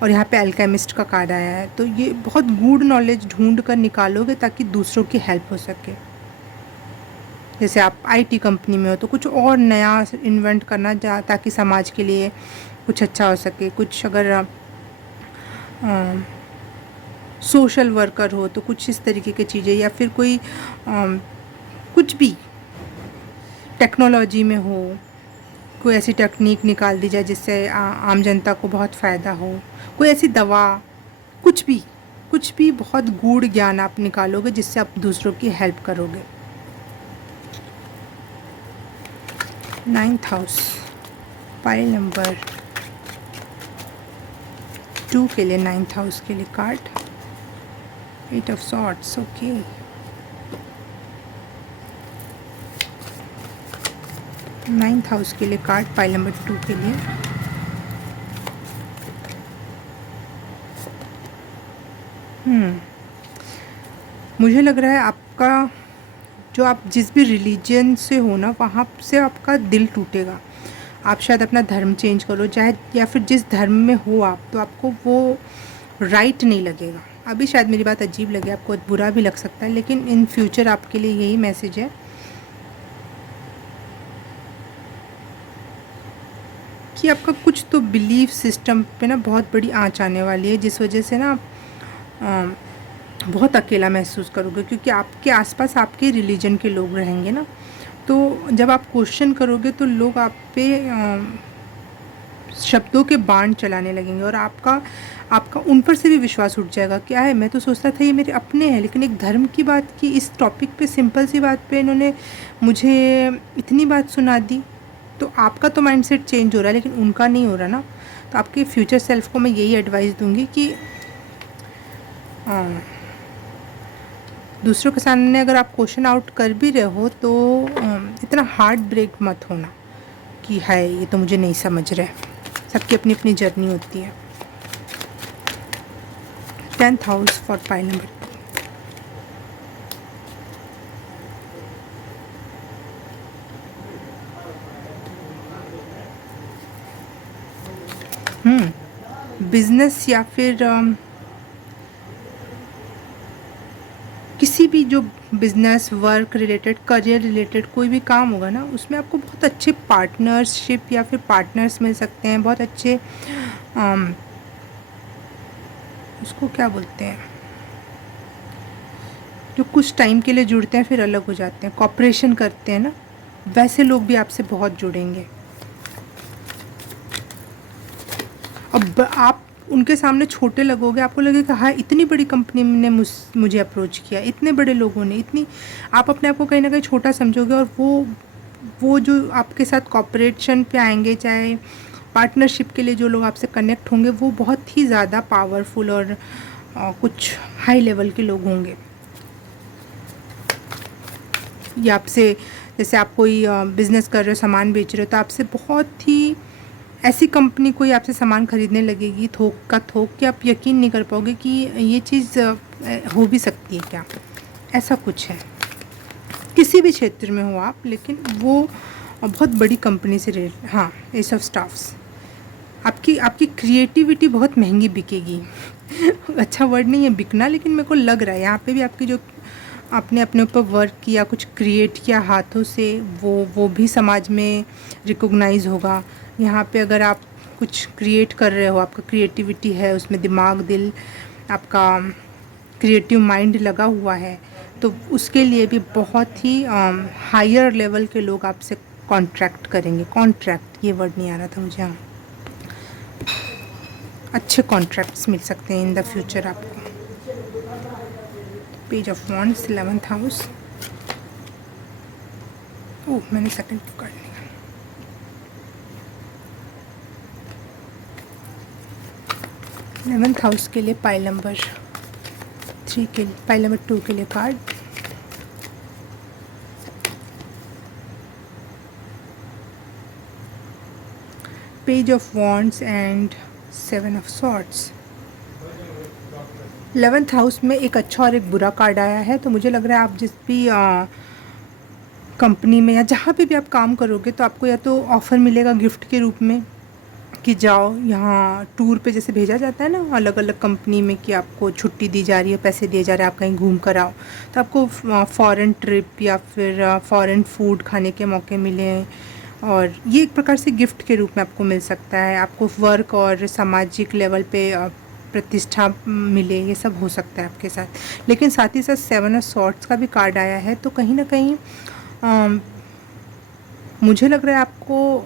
और यहाँ पे अल्केमिस्ट का कार्ड आया है, तो ये बहुत गूढ़ नॉलेज ढूंढ कर निकालोगे ताकि दूसरों की हेल्प हो सके। जैसे आप आईटी कंपनी में हो तो कुछ और नया इन्वेंट करना ताकि समाज के लिए कुछ अच्छा हो सके, कुछ अगर सोशल वर्कर हो तो कुछ इस तरीके की चीज़ें, या फिर कोई कुछ भी टेक्नोलॉजी में हो, कोई ऐसी टेक्निक निकाल दी जाए जिससे आम जनता को बहुत फ़ायदा हो, कोई ऐसी दवा, कुछ भी बहुत गूढ़ ज्ञान आप निकालोगे जिससे आप दूसरों की हेल्प करोगे। 9th हाउस, पाइल नंबर 2 के लिए 9th हाउस के लिए card, 8 of swords. Okay, ninth house के लिए कार्ड, पाइल नंबर 2 के लिए। मुझे लग रहा है आपका जो, आप जिस भी रिलीजन से हो ना, वहाँ से आपका दिल टूटेगा, आप शायद अपना धर्म चेंज करो, चाहे या फिर जिस धर्म में हो आप, तो आपको वो राइट नहीं लगेगा। अभी शायद मेरी बात अजीब लगे, आपको बुरा भी लग सकता है, लेकिन इन फ्यूचर आपके लिए यही मैसेज है कि आपका कुछ तो बिलीफ सिस्टम पे ना बहुत बड़ी आंच आने वाली है, जिस वजह से ना बहुत अकेला महसूस करोगे, क्योंकि आपके आसपास आपके रिलीजन के लोग रहेंगे ना, तो जब आप क्वेश्चन करोगे तो लोग आप पे शब्दों के बाण चलाने लगेंगे, और आपका उन पर से भी विश्वास उठ जाएगा। क्या है, मैं तो सोचता था ये मेरे अपने हैं, लेकिन एक धर्म की बात की, इस टॉपिक पे, सिंपल सी बात पे इन्होंने मुझे इतनी बात सुना दी। तो आपका तो माइंडसेट चेंज हो रहा है, लेकिन उनका नहीं हो रहा ना। तो आपके फ्यूचर सेल्फ को मैं यही एडवाइस दूंगी कि दूसरों के सामने अगर आप क्वेश्चन आउट कर भी रहे हो तो इतना हार्ट ब्रेक मत होना कि है ये तो मुझे नहीं समझ रहे। सबकी अपनी अपनी जर्नी होती है। 10th house for pile number 2। Business या फिर किसी भी जो business, work related, career related कोई भी काम होगा ना, उसमें आपको बहुत अच्छे पार्टनरशिप या फिर पार्टनर्स मिल सकते हैं, बहुत अच्छे उसको क्या बोलते हैं, जो कुछ टाइम के लिए जुड़ते हैं फिर अलग हो जाते हैं, कॉपरेशन करते हैं ना, वैसे लोग भी आपसे बहुत जुड़ेंगे। अब आप उनके सामने छोटे लगोगे, आपको लगेगा हाँ इतनी बड़ी कंपनी ने मुझे अप्रोच किया, इतने बड़े लोगों ने, इतनी, आप अपने आप को कहीं ना कहीं छोटा समझोगे। और वो जो आपके साथ कॉपरेशन पे आएंगे, चाहे पार्टनरशिप के लिए जो लोग आपसे कनेक्ट होंगे, वो बहुत ही ज़्यादा पावरफुल और कुछ हाई लेवल के लोग होंगे। या आपसे, जैसे आप कोई बिज़नेस कर रहे हो, सामान बेच रहे हो, तो आपसे बहुत ही ऐसी कंपनी कोई आपसे सामान खरीदने लगेगी थोक का थोक, कि आप यकीन नहीं कर पाओगे कि ये चीज़ हो भी सकती है क्या। ऐसा कुछ है, किसी भी क्षेत्र में हो आप, लेकिन वो बहुत बड़ी कंपनी से रिलेटेड। हाँ, एस ऑफ स्टाफ्स, आपकी क्रिएटिविटी बहुत महंगी बिकेगी। अच्छा वर्ड नहीं है बिकना, लेकिन मेरे को लग रहा है यहाँ पे भी आपकी जो आपने अपने ऊपर वर्क किया, कुछ क्रिएट किया हाथों से, वो भी समाज में रिकॉग्नाइज होगा। यहाँ पे अगर आप कुछ क्रिएट कर रहे हो, आपका क्रिएटिविटी है, उसमें दिमाग, दिल, आपका क्रिएटिव माइंड लगा हुआ है, तो उसके लिए भी बहुत ही हायर लेवल के लोग आपसे कॉन्ट्रैक्ट करेंगे। कॉन्ट्रैक्ट, ये वर्ड नहीं आ रहा था मुझे। हाँ, अच्छे कॉन्ट्रैक्ट्स मिल सकते हैं इन द फ्यूचर आपको। Page of wands, 11th house. Oh, मैंने सेकंड कार्ड लिया। इलेवेंथ हाउस के लिए पाइल नंबर 3 के लिए, पाइल नंबर 2 के लिए card. Page of wands and 7 of swords. 11th house में एक अच्छा और एक बुरा कार्ड आया है। तो मुझे लग रहा है आप जिस भी कंपनी में या जहाँ पे भी आप काम करोगे, तो आपको या तो ऑफ़र मिलेगा गिफ्ट के रूप में कि जाओ यहाँ टूर पे, जैसे भेजा जाता है ना अलग अलग कंपनी में, कि आपको छुट्टी दी जा रही है, पैसे दिए जा रहे हैं, आप कहीं घूम कर आओ, तो आपको फॉरेन ट्रिप या फिर फॉरेन फूड खाने के मौके मिले हैं। और ये एक प्रकार से गिफ्ट के रूप में आपको मिल सकता है। आपको वर्क और सामाजिक लेवल पे प्रतिष्ठा मिले, ये सब हो सकता है आपके साथ। लेकिन साथ ही साथ 7 ऑफ सॉर्ड्स का भी कार्ड आया है, तो कहीं ना कहीं मुझे लग रहा है आपको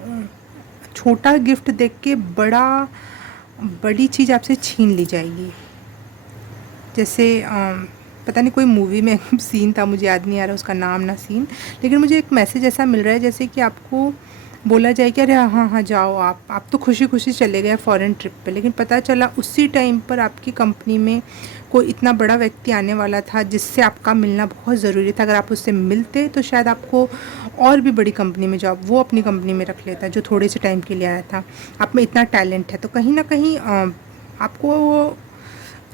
छोटा गिफ्ट देख के बड़ी चीज़ आपसे छीन ली जाएगी। जैसे पता नहीं कोई मूवी में सीन था, मुझे याद नहीं आ रहा उसका नाम ना सीन, लेकिन मुझे एक मैसेज ऐसा मिल रहा है जैसे कि आपको बोला जाए कि अरे हाँ हाँ जाओ, आप तो खुशी खुशी चले गए फॉरेन ट्रिप पे, लेकिन पता चला उसी टाइम पर आपकी कंपनी में कोई इतना बड़ा व्यक्ति आने वाला था जिससे आपका मिलना बहुत ज़रूरी था। अगर आप उससे मिलते तो शायद आपको और भी बड़ी कंपनी में जॉब वो अपनी कंपनी में रख लेता, जो थोड़े से टाइम के लिए आया था। आप में इतना टैलेंट है, तो कहीं ना कहीं आपको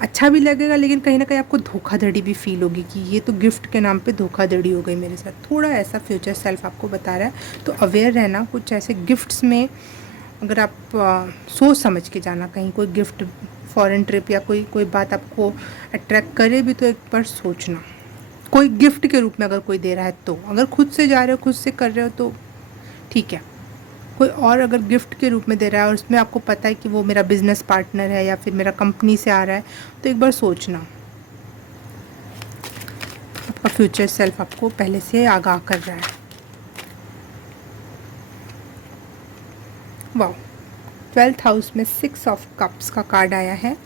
अच्छा भी लगेगा, लेकिन कहीं ना कहीं आपको धोखाधड़ी भी फील होगी कि ये तो गिफ्ट के नाम पे धोखाधड़ी हो गई मेरे साथ। थोड़ा ऐसा फ्यूचर सेल्फ आपको बता रहा है, तो अवेयर रहना। कुछ ऐसे गिफ्ट्स में अगर आप सोच समझ के जाना, कहीं कोई गिफ्ट, फॉरेन ट्रिप या कोई बात आपको अट्रैक्ट करे भी, तो एक बार सोचना। कोई गिफ्ट के रूप में अगर कोई दे रहा है, तो अगर खुद से जा रहे हो, खुद से कर रहे हो तो ठीक है। कोई और अगर गिफ्ट के रूप में दे रहा है और उसमें आपको पता है कि वो मेरा बिजनेस पार्टनर है या फिर मेरा कंपनी से आ रहा है, तो एक बार सोचना। आपका फ्यूचर सेल्फ आपको पहले से आगाह कर रहा है। वाह, 12th हाउस में 6 ऑफ कप्स का कार्ड आया है।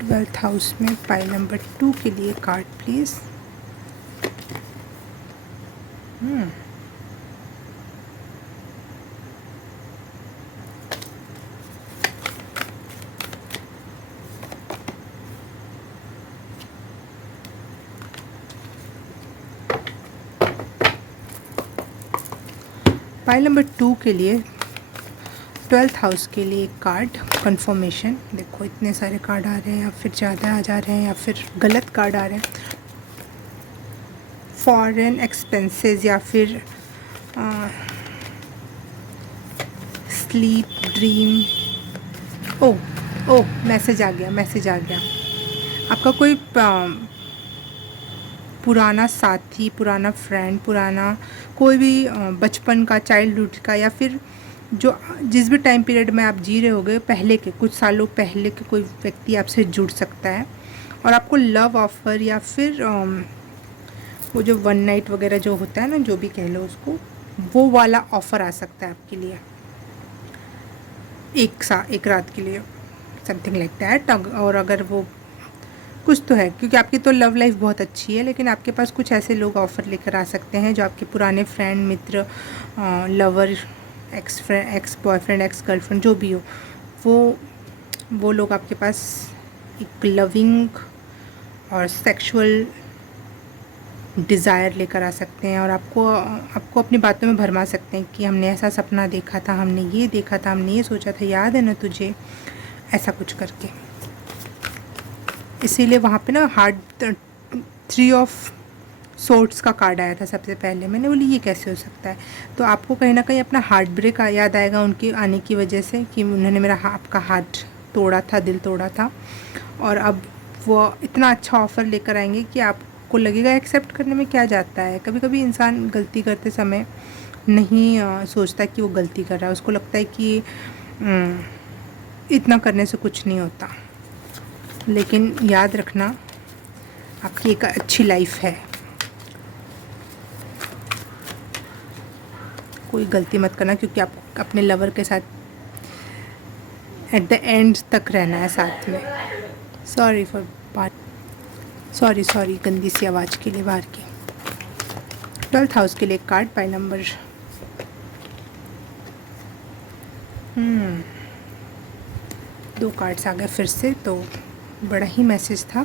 ट्वेल्थ हाउस में पाइल नंबर 2 के लिए कार्ड प्लीज़। पाइल नंबर 2 के लिए 12th हाउस के लिए एक कार्ड कंफर्मेशन। देखो इतने सारे कार्ड आ रहे हैं, या फिर ज़्यादा आ जा रहे हैं या फिर गलत कार्ड आ रहे हैं। फॉरेन एक्सपेंसेस या फिर स्लीप ड्रीम। ओह मैसेज आ गया, मैसेज आ गया। आपका कोई पुराना साथी, पुराना फ्रेंड, पुराना कोई भी बचपन का, चाइल्डहुड का, या फिर जो जिस भी टाइम पीरियड में आप जी रहे होगे, पहले के कुछ सालों पहले के कोई व्यक्ति आपसे जुड़ सकता है। और आपको लव ऑफ़र या फिर वो जो वन नाइट वगैरह जो होता है ना, जो भी कह लो उसको, वो वाला ऑफ़र आ सकता है आपके लिए, एक रात के लिए, समथिंग लाइक दैट। और अगर वो कुछ तो है, क्योंकि आपकी तो लव लाइफ बहुत अच्छी है, लेकिन आपके पास कुछ ऐसे लोग ऑफ़र लेकर आ सकते हैं जो आपके पुराने फ्रेंड, मित्र, lover, ex boyfriend, ex girlfriend, जो भी हो, वो लोग आपके पास एक लविंग और सेक्सुअल डिज़ायर लेकर आ सकते हैं, और आपको अपनी बातों में भरमा सकते हैं कि हमने ऐसा सपना देखा था, हमने ये देखा था, हमने ये सोचा था, याद है ना तुझे, ऐसा कुछ करके। इसीलिए वहाँ पे ना हार्ट 3 ऑफ सोर्ड्स का कार्ड आया था सबसे पहले। मैंने बोली ये कैसे हो सकता है। तो आपको कहीं ना कहीं अपना हार्ट ब्रेक याद आएगा उनके आने की वजह से, कि उन्होंने मेरा आपका हार्ट तोड़ा था, दिल तोड़ा था, और अब वो इतना अच्छा ऑफ़र लेकर आएंगे कि आपको लगेगा एक्सेप्ट करने में क्या जाता है। कभी कभी इंसान गलती करते समय नहीं सोचता कि वो गलती कर रहा है, उसको लगता है कि इतना करने से कुछ नहीं होता। लेकिन याद रखना, आपकी एक अच्छी लाइफ है, कोई गलती मत करना, क्योंकि आपको अपने लवर के साथ एट द एंड तक रहना है साथ में। सॉरी गंदी सी आवाज़ के लिए बाहर की। 12th हाउस के लिए कार्ड बाय नंबर 2 कार्ड्स आ गए फिर से, तो बड़ा ही मैसेज था।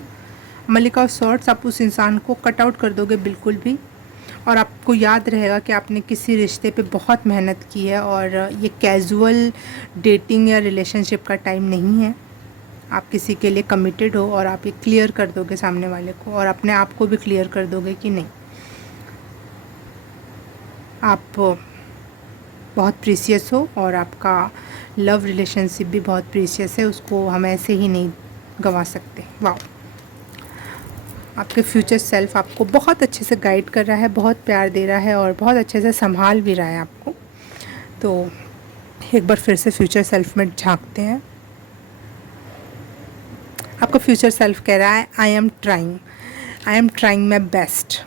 मलिका ऑफ सॉर्ड्स, आप उस इंसान को कट आउट कर दोगे बिल्कुल भी, और आपको याद रहेगा कि आपने किसी रिश्ते पे बहुत मेहनत की है, और ये कैजुअल डेटिंग या रिलेशनशिप का टाइम नहीं है। आप किसी के लिए कमिटेड हो, और आप ये क्लियर कर दोगे सामने वाले को, और अपने आप को भी क्लियर कर दोगे कि नहीं, आप बहुत प्रीसियस हो, और आपका लव रिलेशनशिप भी बहुत प्रीसियस है, उसको हम ऐसे ही नहीं गंवा सकते। वाह, आपके फ्यूचर सेल्फ आपको बहुत अच्छे से गाइड कर रहा है, बहुत प्यार दे रहा है, और बहुत अच्छे से संभाल भी रहा है आपको। तो एक बार फिर से फ्यूचर सेल्फ में झांकते हैं। आपका फ्यूचर सेल्फ कह रहा है, I am trying my best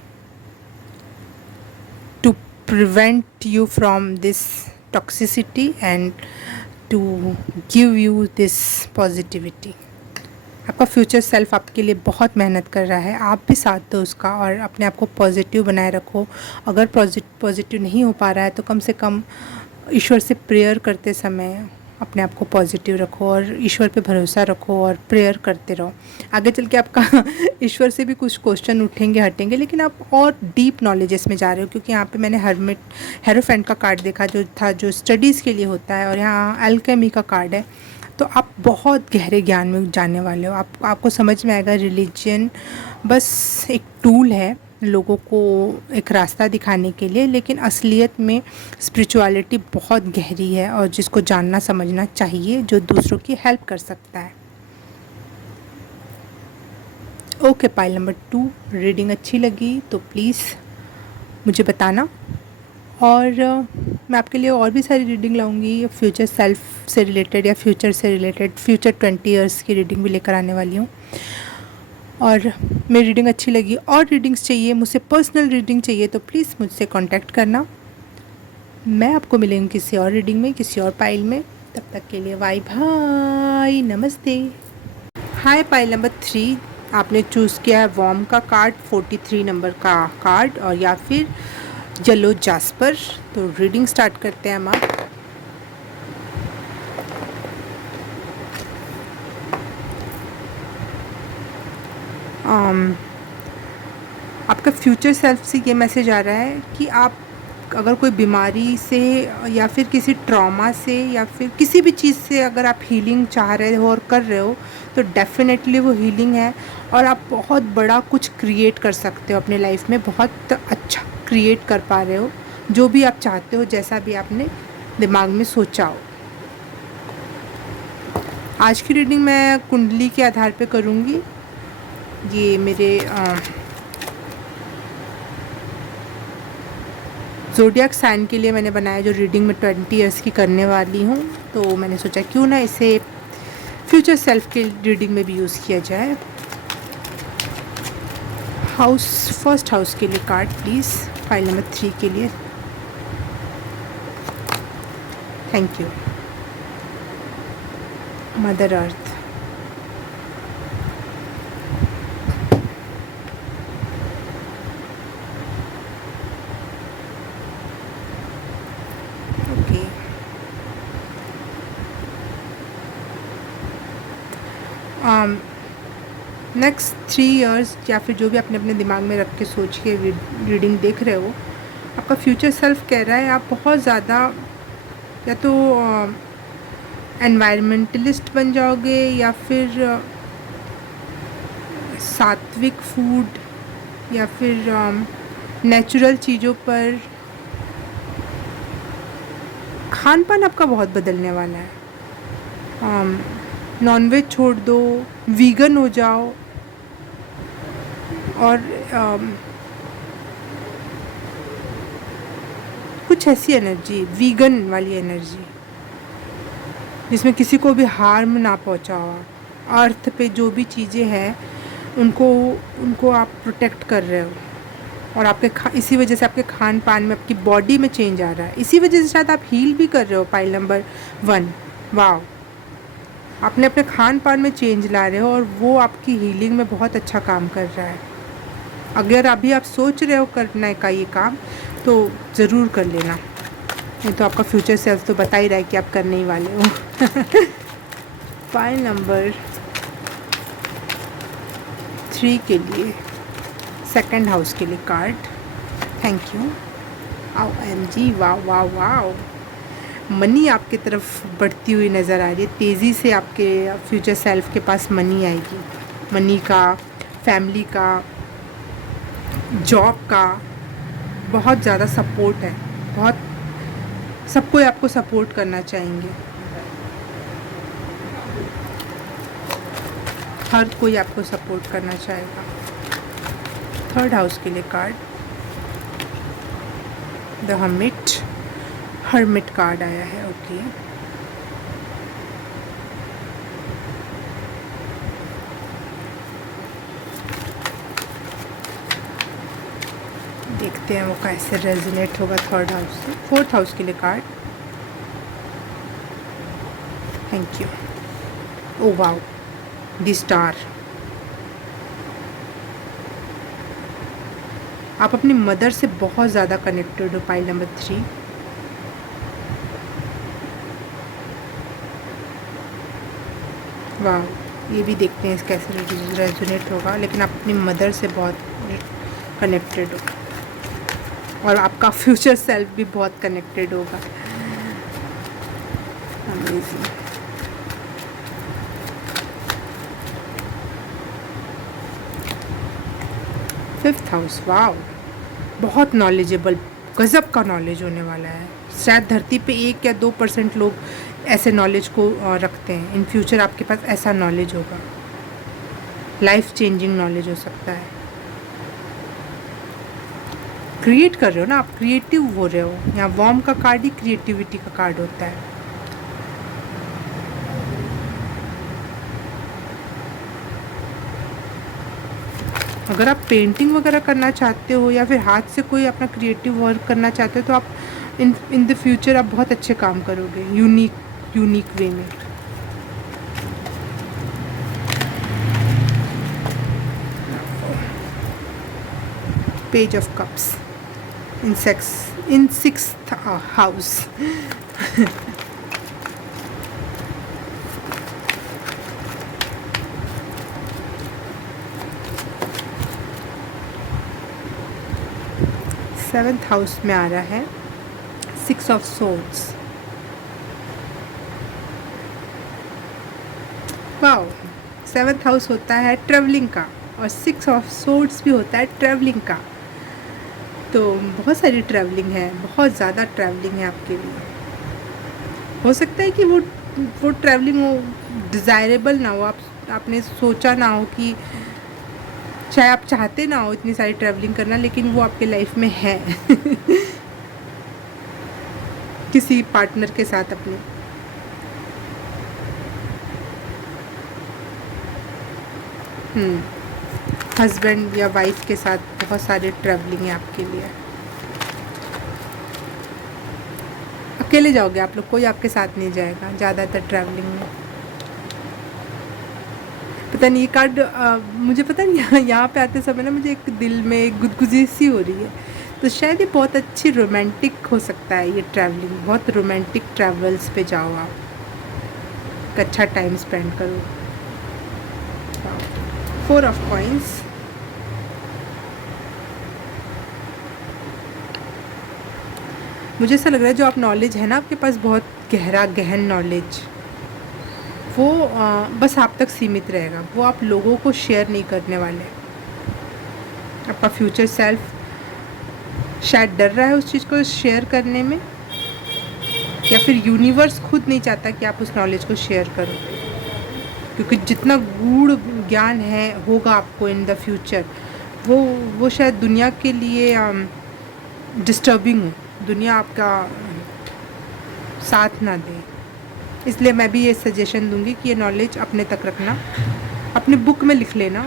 to prevent you from this toxicity and to give you this positivity. आपका फ्यूचर सेल्फ आपके लिए बहुत मेहनत कर रहा है, आप भी साथ दो उसका, और अपने आप को पॉजिटिव बनाए रखो। अगर पॉजिटिव नहीं हो पा रहा है तो कम से कम ईश्वर से प्रेयर करते समय अपने आप को पॉजिटिव रखो, और ईश्वर पे भरोसा रखो, और प्रेयर करते रहो। आगे चल के आपका ईश्वर से भी कुछ क्वेश्चन उठेंगे, हटेंगे, लेकिन आप और डीप नॉलेजेस में जा रहे हो, क्योंकि यहाँ पे मैंने हेरोफेंट का कार्ड देखा, जो स्टडीज़ के लिए होता है, और यहाँ अल्केमी का कार्ड है। तो आप बहुत गहरे ज्ञान में जाने वाले हो। आपको समझ में आएगा रिलीजन बस एक टूल है लोगों को एक रास्ता दिखाने के लिए, लेकिन असलियत में स्पिरिचुअलिटी बहुत गहरी है, और जिसको जानना समझना चाहिए, जो दूसरों की हेल्प कर सकता है। ओके, पाइल नंबर 2, रीडिंग अच्छी लगी तो प्लीज़ मुझे बताना, और मैं आपके लिए और भी सारी रीडिंग लाऊंगी, फ्यूचर सेल्फ से रिलेटेड या फ्यूचर से रिलेटेड, फ्यूचर 20 ईयर्स की रीडिंग भी लेकर आने वाली हूँ। और मेरी रीडिंग अच्छी लगी और रीडिंग्स चाहिए, मुझसे पर्सनल रीडिंग चाहिए, तो प्लीज़ मुझसे कांटेक्ट करना। मैं आपको मिलूँगी किसी और रीडिंग में, किसी और पाइल में। तब तक के लिए बाय बाय, नमस्ते। हाय, पाइल नंबर 3, आपने चूज़ किया है वॉर्म का कार्ड, 43 नंबर का कार्ड, और या फिर येलो जास्पर। तो रीडिंग स्टार्ट करते हैं हम। आपका फ्यूचर सेल्फ से ये मैसेज आ रहा है कि आप अगर कोई बीमारी से या फिर किसी ट्रॉमा से या फिर किसी भी चीज़ से अगर आप हीलिंग चाह रहे हो और कर रहे हो, तो डेफिनेटली वो हीलिंग है, और आप बहुत बड़ा कुछ क्रिएट कर सकते हो अपने लाइफ में, बहुत अच्छा क्रिएट कर पा रहे हो, जो भी आप चाहते हो, जैसा भी आपने दिमाग में सोचा हो। आज की रीडिंग मैं कुंडली के आधार पे करूँगी। ये मेरे ज़ोडिएक साइन के लिए मैंने बनाया, जो रीडिंग में 20 ईयर्स की करने वाली हूँ, तो मैंने सोचा क्यों ना इसे फ्यूचर सेल्फ के रीडिंग में भी यूज़ किया जाए। हाउस, फर्स्ट हाउस के लिए कार्ड प्लीज़, फाइल नंबर 3 के लिए। Thank you. Mother earth, okay. Next 3 years या फिर जो भी आपने अपने दिमाग में रख के सोच के रीडिंग देख रहे हो, आपका फ्यूचर सेल्फ कह रहा है आप बहुत ज़्यादा या तो एनवायरमेंटलिस्ट बन जाओगे या फिर सात्विक फूड या फिर नेचुरल चीज़ों पर खान पान आपका बहुत बदलने वाला है। नॉनवेज छोड़ दो, वीगन हो जाओ और कुछ ऐसी एनर्जी, वीगन वाली एनर्जी जिसमें किसी को भी हार्म ना पहुंचाओ। अर्थ पे जो भी चीज़ें हैं उनको आप प्रोटेक्ट कर रहे हो और आपके इसी वजह से आपके खान पान में, आपकी बॉडी में चेंज आ रहा है। इसी वजह से शायद आप हील भी कर रहे हो पाइल नंबर 1। वाह, आपने अपने खान पान में चेंज ला रहे हो और वो आपकी हीलिंग में बहुत अच्छा काम कर रहा है। अगर अभी आप सोच रहे हो करने का ये काम तो ज़रूर कर लेना, नहीं तो आपका फ्यूचर सेल्फ तो बता ही रहा है कि आप करने ही वाले हो। फाइल नंबर 3 के लिए, सेकंड हाउस के लिए कार्ड। Thank you. OMG, वाह वाह वाह, मनी आपकी तरफ बढ़ती हुई नज़र आ रही है। तेज़ी से आपके फ्यूचर सेल्फ के पास मनी आएगी। मनी का, फैमिली का, जॉब का बहुत ज़्यादा सपोर्ट है। बहुत सब कोई आपको सपोर्ट करना चाहेंगे, हर कोई आपको सपोर्ट करना चाहेगा। थर्ड हाउस के लिए कार्ड, द हर्मिट कार्ड आया है। ओके, देखते हैं वो कैसे रेजोनेट होगा थर्ड हाउस से। फोर्थ हाउस के लिए card. Thank you. Oh wow, the star. आप अपनी मदर से बहुत ज़्यादा कनेक्टेड हो, पाइल नंबर 3। वाह, ये भी देखते हैं कैसे रेजोनेट होगा, लेकिन आप अपनी मदर से बहुत कनेक्टेड हो और आपका फ्यूचर सेल्फ भी बहुत कनेक्टेड होगा। अमेजिंग। फिफ्थ हाउस, वाह, बहुत नॉलेजेबल, गज़ब का नॉलेज होने वाला है। शायद धरती पे 1 या 2% लोग ऐसे नॉलेज को रखते हैं। इन फ्यूचर आपके पास ऐसा नॉलेज होगा, लाइफ चेंजिंग नॉलेज हो सकता है। क्रिएट कर रहे हो ना आप, क्रिएटिव हो रहे हो। यहाँ वॉर्म का कार्ड ही क्रिएटिविटी का कार्ड होता है। अगर आप पेंटिंग वगैरह करना चाहते हो या फिर हाथ से कोई अपना क्रिएटिव वर्क करना चाहते हो तो आप इन द फ्यूचर आप बहुत अच्छे काम करोगे, यूनिक वे में। Page of cups in sixth house. Seventh house में आ रहा है 6 of swords. Wow, 7th house होता है ट्रैवलिंग का और 6 ऑफ सोर्ड्स भी होता है ट्रैवलिंग का। तो बहुत सारी ट्रैवलिंग है, बहुत ज़्यादा ट्रैवलिंग है आपके लिए। हो सकता है कि वो ट्रैवलिंग वो डिज़ायरेबल ना हो, आपने सोचा ना हो, कि चाहे आप चाहते ना हो इतनी सारी ट्रैवलिंग करना, लेकिन वो आपके लाइफ में है। किसी पार्टनर के साथ अपने। हस्बैंड या वाइफ के साथ बहुत सारे ट्रैवलिंग है आपके लिए। अकेले जाओगे आप लोग, कोई आपके साथ नहीं जाएगा ज़्यादातर ट्रैवलिंग में। पता नहीं ये कार्ड मुझे पता नहीं यहाँ पे आते समय ना मुझे एक दिल में एक गुदगुदी सी हो रही है। तो शायद ये बहुत अच्छी रोमांटिक हो सकता है ये ट्रैवलिंग, बहुत रोमांटिक ट्रैवल्स पे जाओ आप, एक अच्छा टाइम स्पेंड करो। 4 ऑफ कॉइंस। मुझे ऐसा लग रहा है जो आप नॉलेज है ना आपके पास, बहुत गहरा गहन नॉलेज, वो बस आप तक सीमित रहेगा, वो आप लोगों को शेयर नहीं करने वाले। आपका फ्यूचर सेल्फ शायद डर रहा है उस चीज़ को शेयर करने में, या फिर यूनिवर्स खुद नहीं चाहता कि आप उस नॉलेज को शेयर करो, क्योंकि जितना गूढ़ ज्ञान है होगा आपको इन द फ्यूचर, वो शायद दुनिया के लिए डिस्टर्बिंग हो, दुनिया आपका साथ ना दे। इसलिए मैं भी ये सजेशन दूंगी कि ये नॉलेज अपने तक रखना, अपने बुक में लिख लेना,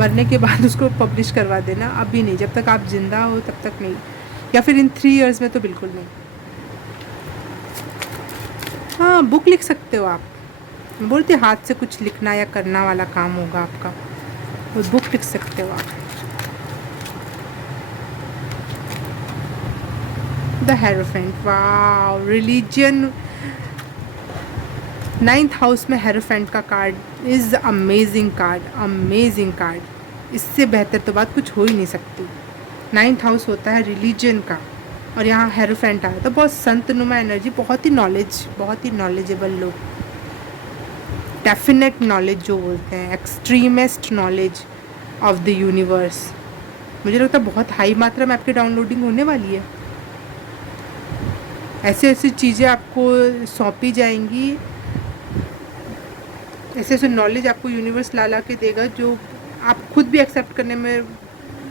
मरने के बाद उसको पब्लिश करवा देना। अभी नहीं, जब तक आप जिंदा हो तब तक नहीं, या फिर इन 3 इयर्स में तो बिल्कुल नहीं। हाँ, बुक लिख सकते हो आप, मैं बोलती हाथ से कुछ लिखना या करना वाला काम होगा आपका, वो बुक लिख सकते हो आप। The hierophant, wow, religion 9th house में हेरोफेंट का card is amazing card, amazing card. इससे बेहतर तो बात कुछ हो ही नहीं सकती। 9th हाउस होता है रिलीजन का, और यहाँ हेरोफेंट आया तो बहुत संतनुमा एनर्जी, बहुत ही नॉलेजेबल लोग, डेफिनेट नॉलेज जो बोलते हैं, एक्सट्रीमेस्ट नॉलेज ऑफ द यूनिवर्स। मुझे लगता है बहुत हाई मात्रा में आपकी डाउनलोडिंग होने वाली है। ऐसी ऐसी चीज़ें आपको सौंपी जाएंगी, ऐसे ऐसे नॉलेज आपको यूनिवर्स ला के देगा जो आप खुद भी एक्सेप्ट करने में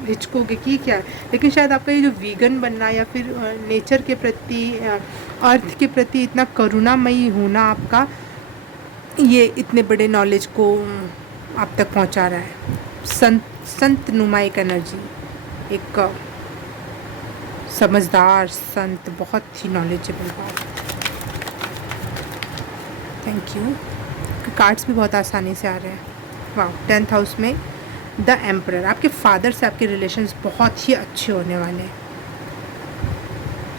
हिचकोगे कि क्या है। लेकिन शायद आपका ये जो वीगन बनना या फिर नेचर के प्रति, अर्थ के प्रति इतना करुणामयी होना आपका, ये इतने बड़े नॉलेज को आप तक पहुंचा रहा है। संत नुमा एक एनर्जी, एक समझदार संत, बहुत ही नॉलेजेबल बात। Thank you. कार्ड्स भी बहुत आसानी से आ रहे हैं। वाह, 10th हाउस में द एम्परर, आपके फादर से आपके रिलेशंस बहुत ही अच्छे होने वाले हैं।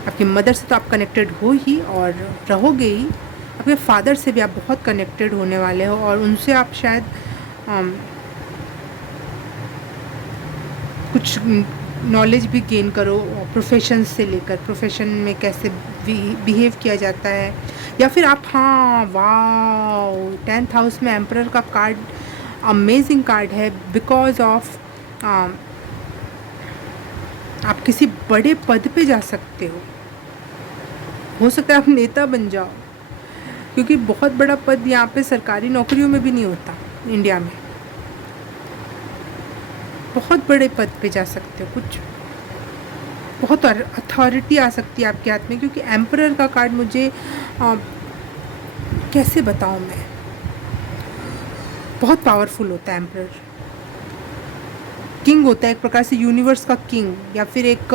आपकी मदर से तो आप कनेक्टेड हो ही और रहोगे ही, आपके फादर से भी आप बहुत कनेक्टेड होने वाले हो, और उनसे आप शायद कुछ नॉलेज भी गेन करो, प्रोफेशन से लेकर, प्रोफेशन में कैसे बिहेव किया जाता है, या फिर आप, हाँ वाओ, 10th हाउस में एम्परर का कार्ड अमेजिंग कार्ड है, बिकॉज ऑफ आप किसी बड़े पद पे जा सकते हो सकता है आप नेता बन जाओ, क्योंकि बहुत बड़ा पद यहाँ पे सरकारी नौकरियों में भी नहीं होता इंडिया में। बहुत बड़े पद पे जा सकते हो, कुछ बहुत अथॉरिटी आ सकती है आपके हाथ में, क्योंकि एम्परर का कार्ड मुझे कैसे बताऊँ मैं, बहुत पावरफुल होता है एम्परर। किंग होता है एक प्रकार से, यूनिवर्स का किंग, या फिर एक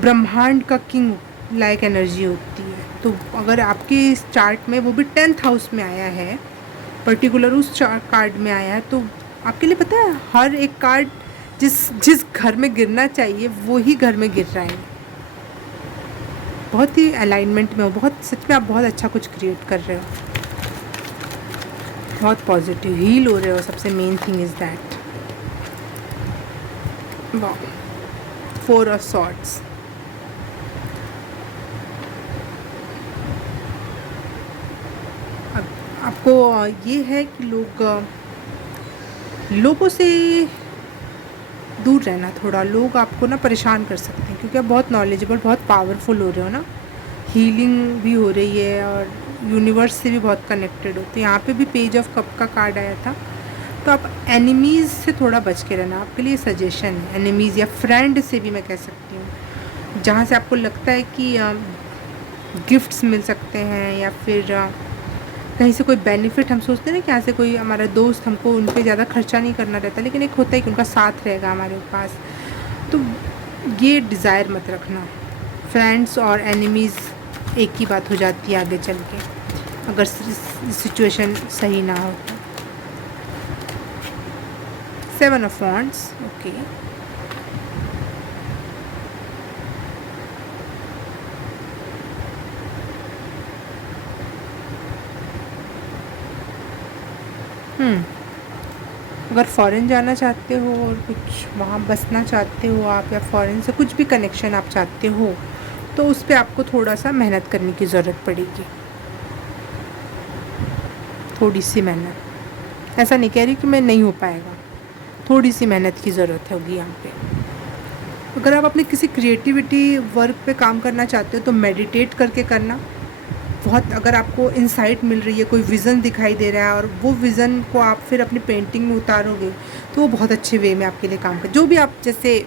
ब्रह्मांड का किंग लाइक एनर्जी होती है। तो अगर आपके इस चार्ट में वो भी 10th हाउस में आया है, पर्टिकुलर उस कार्ड में आया है, तो आपके लिए पता है हर एक कार्ड जिस घर में गिरना चाहिए वो ही घर में गिर रहा है। बहुत ही अलाइनमेंट में हो, बहुत, सच में आप बहुत अच्छा कुछ क्रिएट कर रहे हो, बहुत पॉजिटिव हील हो रहे हो। सबसे मेन थिंग इज़ दैट। वाह, 4 ऑफ सॉर्ड्स। अब आपको ये है कि लोगों से दूर रहना थोड़ा, लोग आपको ना परेशान कर सकते हैं, क्योंकि आप बहुत नॉलेजेबल, बहुत पावरफुल हो रहे हो ना, हीलिंग भी हो रही है और यूनिवर्स से भी बहुत कनेक्टेड हो। तो यहाँ पे भी पेज ऑफ कप का कार्ड आया था, तो आप एनिमीज़ से थोड़ा बच के रहना, आपके लिए सजेशन है। एनिमीज़ या फ्रेंड से भी मैं कह सकती हूँ, जहाँ से आपको लगता है कि गिफ्ट्स मिल सकते हैं, या फिर कहीं से कोई बेनिफिट हम सोचते हैं ना कि यहाँ से कोई हमारा दोस्त, हमको उन पे ज़्यादा खर्चा नहीं करना रहता, लेकिन एक होता है कि उनका साथ रहेगा हमारे पास। तो ये डिज़ायर मत रखना। फ्रेंड्स और एनिमीज़ एक ही बात हो जाती है आगे चल के, अगर सिचुएशन सही ना हो तो। 7 ऑफ वॉन्ड्स, ओके। अगर फ़ॉरेन जाना चाहते हो और कुछ वहाँ बसना चाहते हो आप, या फ़ॉरेन से कुछ भी कनेक्शन आप चाहते हो, तो उस पे आपको थोड़ा सा मेहनत करने की ज़रूरत पड़ेगी, थोड़ी सी मेहनत। ऐसा नहीं कह रही कि मैं नहीं हो पाएगा, थोड़ी सी मेहनत की ज़रूरत होगी यहाँ पे। अगर आप अपनी किसी क्रिएटिविटी वर्क पे काम करना चाहते हो तो मेडिटेट करके करना। बहुत, अगर आपको इंसाइट मिल रही है, कोई विज़न दिखाई दे रहा है और वो विज़न को आप फिर अपनी पेंटिंग में उतारोगे, तो वो बहुत अच्छे वे में आपके लिए काम कर। जो भी आप जैसे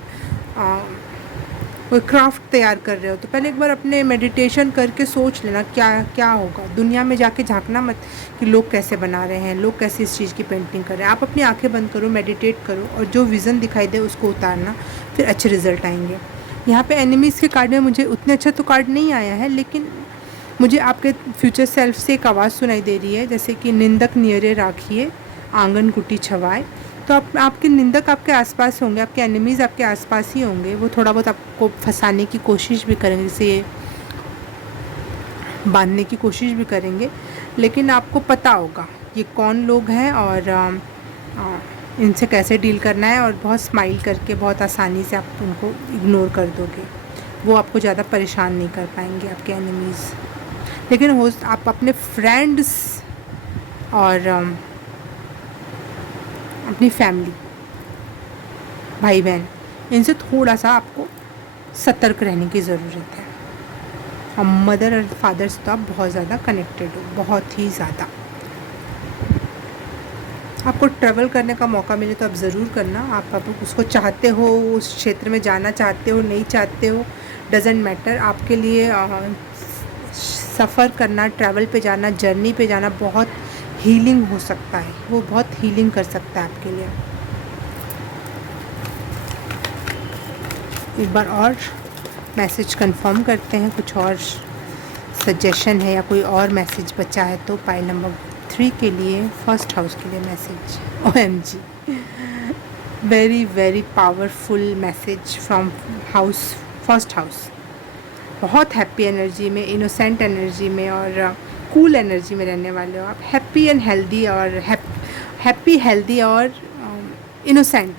कोई क्राफ्ट तैयार कर रहे हो, तो पहले एक बार अपने मेडिटेशन करके सोच लेना क्या क्या होगा। दुनिया में जाके झांकना मत कि लोग कैसे बना रहे हैं, लोग कैसे इस चीज़ की पेंटिंग कर रहे हैं। आप अपनी आंखें बंद करो, मेडिटेट करो, और जो विज़न दिखाई दे उसको उतारना, फिर अच्छे रिज़ल्ट आएंगे। यहाँ पे एनिमीज़ के कार्ड में मुझे उतने अच्छा तो कार्ड नहीं आया है, लेकिन मुझे आपके फ्यूचर सेल्फ से एक आवाज़ सुनाई दे रही है, जैसे कि निंदक नियरे राखिए, आंगन कुटी छवाए। तो आपके निंदक आपके आसपास होंगे, आपके एनिमीज़ आपके आसपास ही होंगे। वो थोड़ा बहुत आपको फंसाने की कोशिश भी करेंगे, जैसे बांधने की कोशिश भी करेंगे, लेकिन आपको पता होगा ये कौन लोग हैं और इनसे कैसे डील करना है, और बहुत स्माइल करके बहुत आसानी से आप उनको इग्नोर कर दोगे। वो आपको ज़्यादा परेशान नहीं कर पाएंगे आपके एनिमीज़। लेकिन हो आप अपने फ्रेंड्स और अपनी फैमिली, भाई बहन, इनसे थोड़ा सा आपको सतर्क रहने की ज़रूरत है। और मदर और फादर से तो आप बहुत ज़्यादा कनेक्टेड हो, बहुत ही ज़्यादा। आपको ट्रैवल करने का मौका मिले तो आप ज़रूर करना। आप उसको चाहते हो, उस क्षेत्र में जाना चाहते हो, नहीं चाहते हो, डजेंट मैटर। आपके लिए सफ़र करना, ट्रैवल पे जाना, जर्नी पे जाना बहुत हीलिंग हो सकता है, वो बहुत हीलिंग कर सकता है आपके लिए। एक बार और मैसेज कंफर्म करते हैं, कुछ और सजेशन है या कोई और मैसेज बचा है तो पाइल नंबर 3 के लिए, फर्स्ट हाउस के लिए message. OMG, very very powerful message from house, first house. बहुत हैप्पी एनर्जी में, इनोसेंट एनर्जी में और कूल एनर्जी में रहने वाले हो आप। हैप्पी एंड हेल्दी, और हैप्पी हेल्दी और इनोसेंट।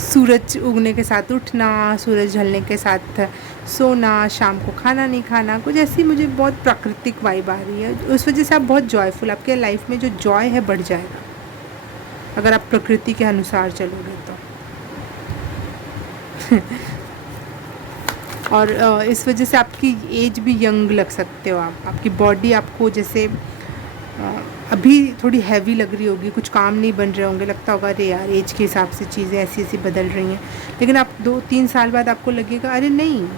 सूरज उगने के साथ उठना, सूरज ढलने के साथ सोना, शाम को खाना नहीं खाना, कुछ ऐसी मुझे बहुत प्राकृतिक वाइब आ रही है। उस वजह से आप बहुत जॉयफुल, आपके लाइफ में जो जॉय है बढ़ जाएगा अगर आप प्रकृति के अनुसार चलोगे तो। और इस वजह से आपकी एज भी यंग लग सकते हो आप। आपकी बॉडी आपको जैसे अभी थोड़ी हैवी लग रही होगी, कुछ काम नहीं बन रहे होंगे, लगता होगा अरे यार एज के हिसाब से चीज़ें ऐसी ऐसी बदल रही हैं। लेकिन आप 2-3 साल बाद आपको लगेगा अरे नहीं,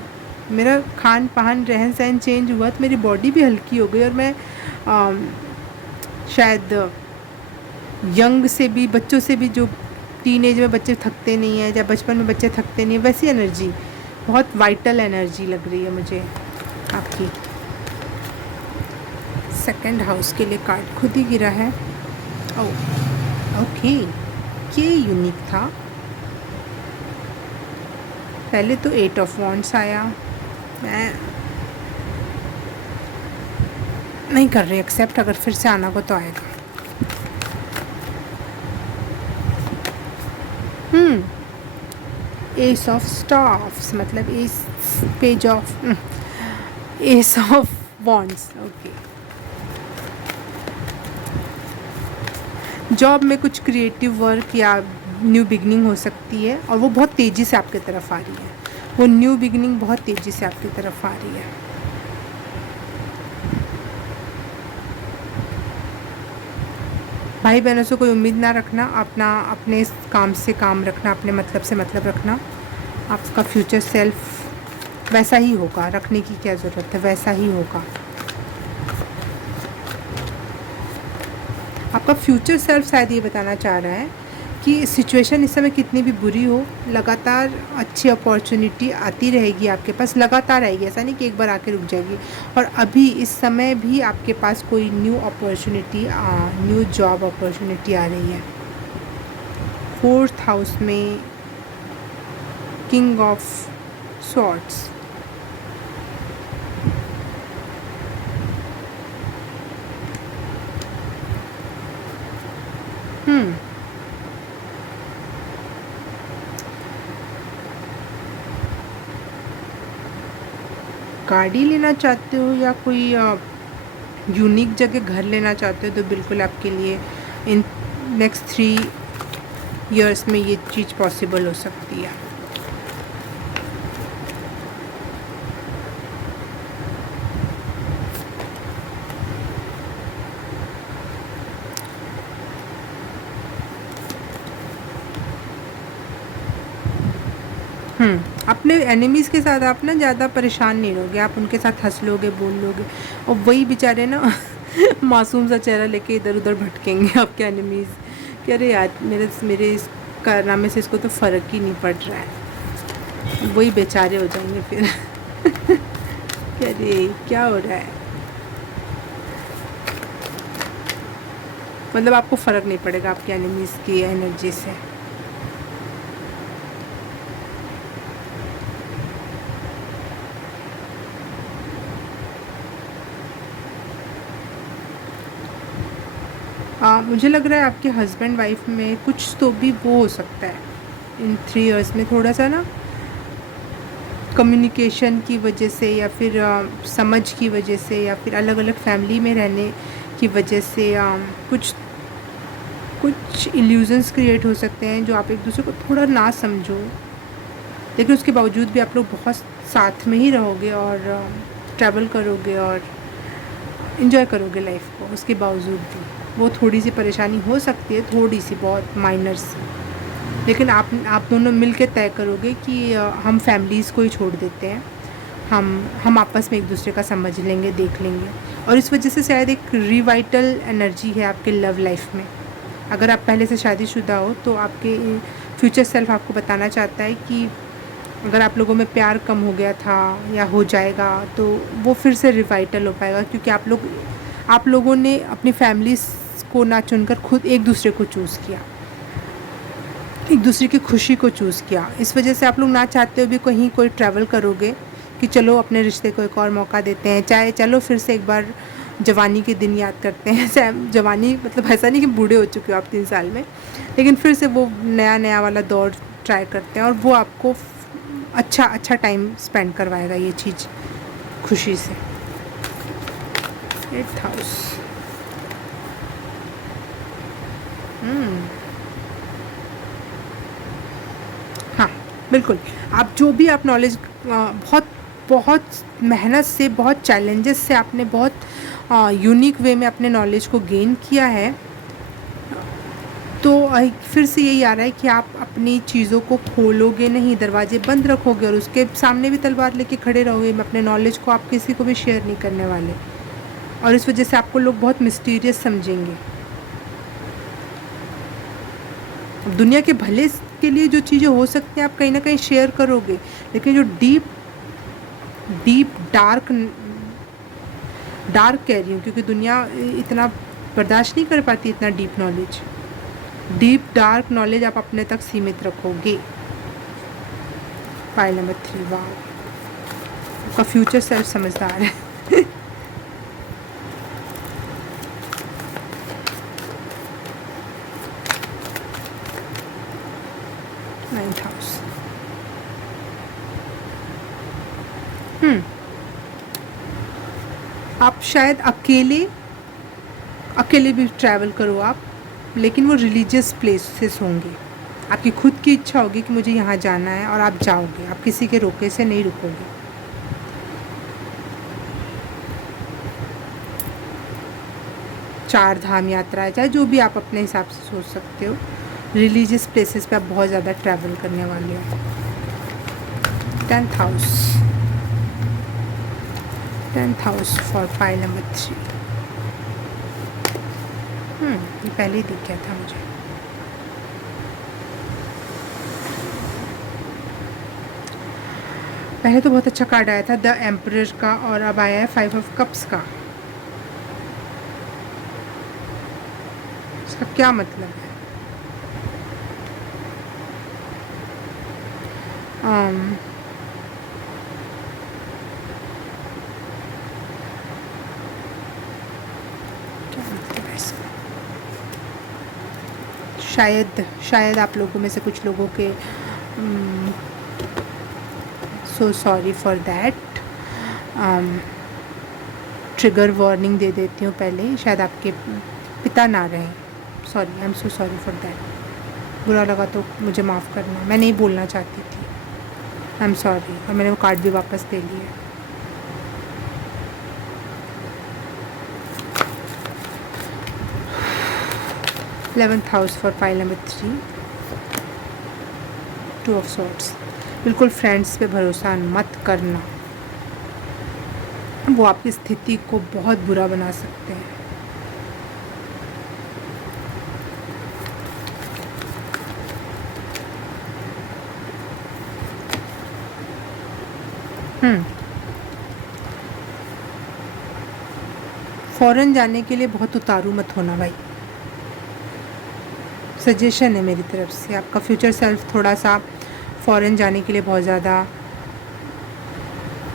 मेरा खान पान रहन सहन चेंज हुआ तो मेरी बॉडी भी हल्की हो गई, और मैं शायद यंग से भी, बच्चों से भी, जो टीनेज में बच्चे थकते नहीं हैं या बचपन में बच्चे थकते नहीं हैं, वैसी एनर्जी, बहुत वाइटल एनर्जी लग रही है मुझे आपकी। सेकंड हाउस के लिए कार्ड खुद ही गिरा है। ओके, ये यूनिक था। पहले तो 8 ऑफ वॉन्ड्स आया। मैं नहीं कर रही एक्सेप्ट, अगर फिर से आना को तो आएगा। एस ऑफ स्टाफ्स, मतलब page of S of wands. Okay, job में कुछ क्रिएटिव वर्क या न्यू बिगनिंग हो सकती है, और वो बहुत तेज़ी से आपकी तरफ आ रही है। वो न्यू बिगनिंग बहुत तेज़ी से आपकी तरफ आ रही है। भाई बहनों से कोई उम्मीद ना रखना, अपने काम से काम रखना, अपने मतलब से मतलब रखना। आपका फ्यूचर सेल्फ वैसा ही होगा, रखने की क्या ज़रूरत है, वैसा ही होगा। आपका फ्यूचर सेल्फ शायद ये बताना चाह रहा है कि सिचुएशन इस समय कितनी भी बुरी हो, लगातार अच्छी अपॉर्चुनिटी आती रहेगी आपके पास, लगातार आएगी, ऐसा नहीं कि एक बार आके रुक जाएगी। और अभी इस समय भी आपके पास कोई new opportunity, new job opportunity आ रही है। 4th हाउस में किंग ऑफ सॉर्ड्स। गाड़ी लेना चाहते हो या कोई यूनिक जगह घर लेना चाहते हो तो बिल्कुल आपके लिए इन नेक्स्ट 3 इयर्स में ये चीज़ पॉसिबल हो सकती है। अपने एनिमीज़ के साथ आप ना ज़्यादा परेशान नहीं रहोगे, आप उनके साथ हंस लोगे, बोल लोगे, और वही बेचारे ना मासूम सा चेहरा लेके इधर उधर भटकेंगे आपके एनिमीज़ कि अरे यार मेरे इस कारनामे से इसको तो फ़र्क ही नहीं पड़ रहा है, वही बेचारे हो जाएंगे फिर कि अरे क्या हो रहा है। मतलब आपको फ़र्क नहीं पड़ेगा आपके एनिमीज़ की एनर्जी से। मुझे लग रहा है आपके हस्बैंड वाइफ में कुछ तो भी वो हो सकता है इन 3 इयर्स में, थोड़ा सा ना कम्युनिकेशन की वजह से या फिर समझ की वजह से या फिर अलग अलग फैमिली में रहने की वजह से कुछ कुछ इल्यूजन्स क्रिएट हो सकते हैं जो आप एक दूसरे को थोड़ा ना समझो, लेकिन उसके बावजूद भी आप लोग बहुत साथ में ही रहोगे और ट्रैवल करोगे और इन्जॉय करोगे लाइफ को। उसके बावजूद भी वो थोड़ी सी परेशानी हो सकती है, थोड़ी सी, बहुत माइनर सी, लेकिन आप दोनों मिल के तय करोगे कि हम फैमिलीज़ को ही छोड़ देते हैं, हम आपस में एक दूसरे का समझ लेंगे, देख लेंगे। और इस वजह से शायद एक रिवाइटल एनर्जी है आपके लव लाइफ में। अगर आप पहले से शादीशुदा हो तो आपके फ्यूचर सेल्फ आपको बताना चाहता है कि अगर आप लोगों में प्यार कम हो गया था या हो जाएगा तो वो फिर से रिवाइटल हो पाएगा, क्योंकि आप लोगों ने अपनी फैमिलीज़ को ना चुनकर खुद एक दूसरे को चूज़ किया, एक दूसरे की खुशी को चूज़ किया। इस वजह से आप लोग ना चाहते हुए भी कहीं कोई ट्रैवल करोगे कि चलो अपने रिश्ते को एक और मौका देते हैं, चाहे चलो फिर से एक बार जवानी के दिन याद करते हैं। जवानी मतलब ऐसा नहीं कि बूढ़े हो चुके हो आप 3 साल में, लेकिन फिर से वो नया वाला दौर ट्राई करते हैं और वो आपको अच्छा टाइम स्पेंड करवाएगा ये चीज़ खुशी से। 8th house. हाँ बिल्कुल, आप जो भी आप नॉलेज बहुत मेहनत से, बहुत चैलेंजेस से आपने बहुत यूनिक वे में अपने नॉलेज को गेन किया है, तो फिर से यही आ रहा है कि आप अपनी चीज़ों को खोलोगे नहीं, दरवाजे बंद रखोगे और उसके सामने भी तलवार लेके खड़े रहोगे। अपने नॉलेज को आप किसी को भी शेयर नहीं करने वाले, और इस वजह से आपको लोग बहुत मिस्टीरियस समझेंगे। दुनिया के भले के लिए जो चीज़ें हो सकती हैं आप कहीं ना कहीं शेयर करोगे, लेकिन जो डीप डार्क कह रही हूँ क्योंकि दुनिया इतना बर्दाश्त नहीं कर पाती इतना deep knowledge, deep dark knowledge आप अपने तक सीमित रखोगे। Pile number 3। वाह, आपका फ्यूचर सेल्फ समझदार है। 9th house. आप शायद अकेले भी ट्रैवल करो आप, लेकिन वो रिलीजियस प्लेसेस होंगे। आपकी खुद की इच्छा होगी कि मुझे यहाँ जाना है और आप जाओगे, आप किसी के रोके से नहीं रुकोगे। चार धाम यात्रा है, चाहे जो भी आप अपने हिसाब से सोच सकते हो, रिलीजियस प्लेसेस पे आप बहुत ज़्यादा ट्रैवल करने वाले हो। 10th house. 10th house for pile number 3। ये पहले ही दिख गया था मुझे। पहले तो बहुत अच्छा कार्ड आया था द एम्परर का, और अब आया है 5 ऑफ कप्स का। इसका क्या मतलब है? um, क्या मतलब है इसका? शायद आप लोगों में से कुछ लोगों के so sorry for that, trigger warning दे देती हूँ पहले ही, शायद आपके पिता ना रहें। Sorry, I am so sorry for that. बुरा लगा तो मुझे माफ़ करना, मैं नहीं बोलना चाहती थी, आई एम सॉरी। और मैंने वो कार्ड भी वापस दे लिया। Eleventh house for pile number 3, 2 of swords. बिल्कुल फ्रेंड्स पे भरोसा मत करना, वो आपकी स्थिति को बहुत बुरा बना सकते हैं। फॉरेन जाने के लिए बहुत उतारू मत होना भाई, सजेशन है मेरी तरफ से। आपका फ्यूचर सेल्फ थोड़ा सा फॉरेन जाने के लिए बहुत ज़्यादा,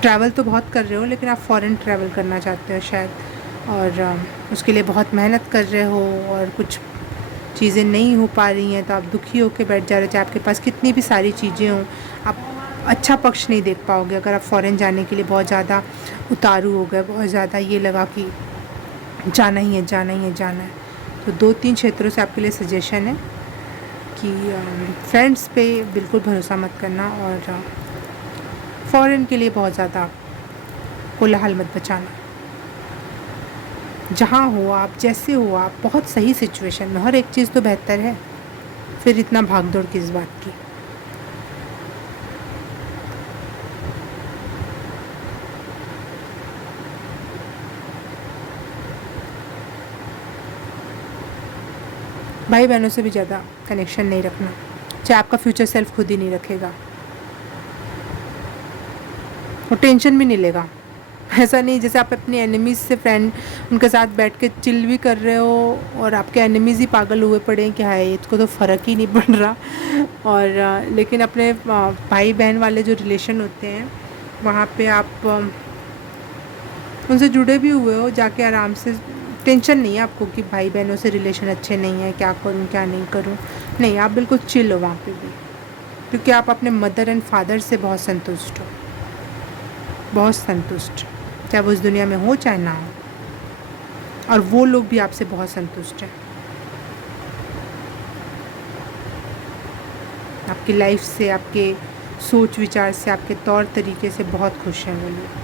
ट्रैवल तो बहुत कर रहे हो लेकिन आप फॉरेन ट्रैवल करना चाहते हो शायद, और उसके लिए बहुत मेहनत कर रहे हो और कुछ चीज़ें नहीं हो पा रही हैं तो आप दुखी होकर बैठ जा रहे हो। चाहे आपके पास कितनी भी सारी चीज़ें हों, आप अच्छा पक्ष नहीं देख पाओगे अगर आप फ़ॉरेन जाने के लिए बहुत ज़्यादा उतारू हो गए, बहुत ज़्यादा ये लगा कि जाना ही है, जाना ही है, जाना है। तो 2-3 क्षेत्रों से आपके लिए सजेशन है कि फ्रेंड्स पे बिल्कुल भरोसा मत करना, और फ़ॉरेन के लिए बहुत ज़्यादा कोलाहल मत बचाना। जहाँ हो आप, जैसे हो आप, बहुत सही सिचुएशन में, हर एक चीज़ तो बेहतर है, फिर इतना भाग दौड़ किस बात की। भाई बहनों से भी ज़्यादा कनेक्शन नहीं रखना, चाहे आपका फ्यूचर सेल्फ खुद ही नहीं रखेगा, वो टेंशन भी नहीं लेगा। ऐसा नहीं जैसे आप अपनी एनिमीज़ से फ्रेंड उनके साथ बैठ के चिल भी कर रहे हो और आपके एनिमीज़ ही पागल हुए पड़े हैं कि हाय इसको तो फ़र्क ही नहीं पड़ रहा, और लेकिन अपने भाई बहन वाले जो रिलेशन होते हैं वहाँ पे आप उनसे जुड़े भी हुए हो, जाके आराम से, टेंशन नहीं है आपको कि भाई बहनों से रिलेशन अच्छे नहीं है, क्या करूँ क्या नहीं करूँ, नहीं, आप बिल्कुल चिल हो वहाँ पे भी, क्योंकि आप अपने मदर एंड फादर से बहुत संतुष्ट हो, बहुत संतुष्ट, चाहे वो इस दुनिया में हो चाहे ना हो, और वो लोग भी आपसे बहुत संतुष्ट हैं। आपकी लाइफ से, आपके सोच विचार से, आपके तौर तरीके से बहुत खुश हैं वो लोग।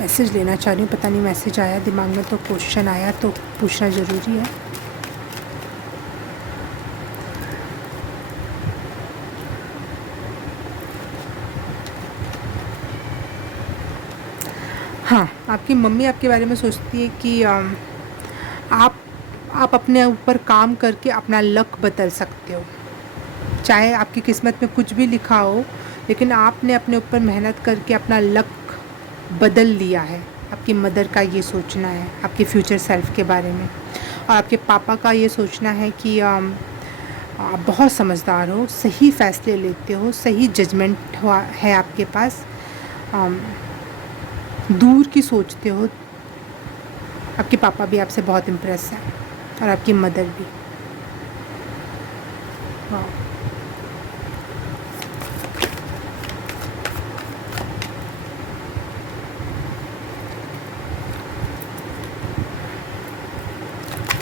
मैसेज लेना चाह रही हूँ, पता नहीं मैसेज आया दिमाग में तो क्वेश्चन आया तो पूछना ज़रूरी है। हाँ, आपकी मम्मी आपके बारे में सोचती है कि आप अपने ऊपर काम करके अपना लक बदल सकते हो, चाहे आपकी किस्मत में कुछ भी लिखा हो, लेकिन आपने अपने ऊपर मेहनत करके अपना लक बदल लिया है। आपकी मदर का ये सोचना है आपके फ्यूचर सेल्फ के बारे में, और आपके पापा का ये सोचना है कि आप बहुत समझदार हो, सही फ़ैसले लेते हो, सही जजमेंट है आपके पास, दूर की सोचते हो। आपके पापा भी आपसे बहुत इम्प्रेस हैं और आपकी मदर भी। हाँ,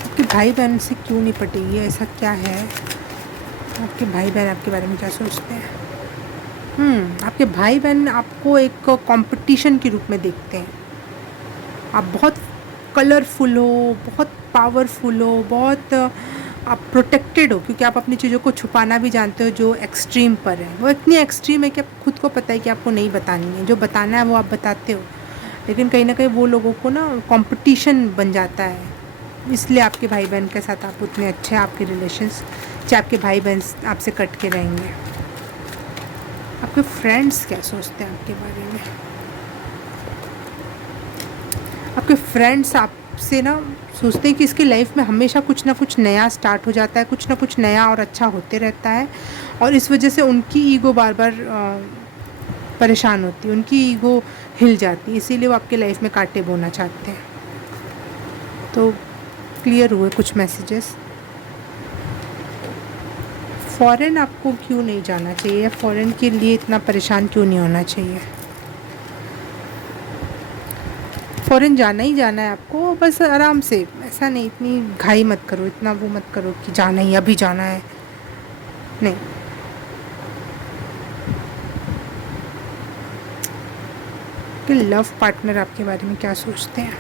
आपके भाई बहन से क्यों नहीं पटेगी, ऐसा क्या है? आपके भाई बहन आपके बारे में क्या सोचते हैं? आपके भाई बहन आपको एक कंपटीशन के रूप में देखते हैं। आप बहुत कलरफुल हो, बहुत पावरफुल हो, बहुत आप प्रोटेक्टेड हो, क्योंकि आप अपनी चीज़ों को छुपाना भी जानते हो जो एक्सट्रीम पर है। वो इतनी एक्सट्रीम है कि आप खुद को पता है कि आपको नहीं बतानी है, जो बताना है वो आप बताते हो, लेकिन कहीं ना कहीं वो लोगों को ना कंपटीशन बन जाता है, इसलिए आपके भाई बहन के साथ आप उतने अच्छे हैं, आपके रिलेशंस, चाहे आपके भाई बहन आपसे कट के रहेंगे। आपके फ्रेंड्स क्या सोचते हैं आपके बारे में? आपके फ्रेंड्स आपसे ना सोचते हैं कि इसकी लाइफ में हमेशा कुछ ना कुछ नया स्टार्ट हो जाता है, कुछ ना कुछ नया और अच्छा होते रहता है, और इस वजह से उनकी ईगो बार बार परेशान होती है, उनकी ईगो हिल जाती है, इसीलिए वो आपके लाइफ में कांटे बोना चाहते हैं। तो क्लियर हुए कुछ मैसेजेस। फ़ॉरेन आपको क्यों नहीं जाना चाहिए, या फ़ॉरेन के लिए इतना परेशान क्यों नहीं होना चाहिए? फ़ॉरेन जाना ही जाना है आपको, बस आराम से, ऐसा नहीं, इतनी घाई मत करो, इतना वो मत करो कि जाना ही, अभी जाना है, नहीं। कि लव पार्टनर आपके बारे में क्या सोचते हैं?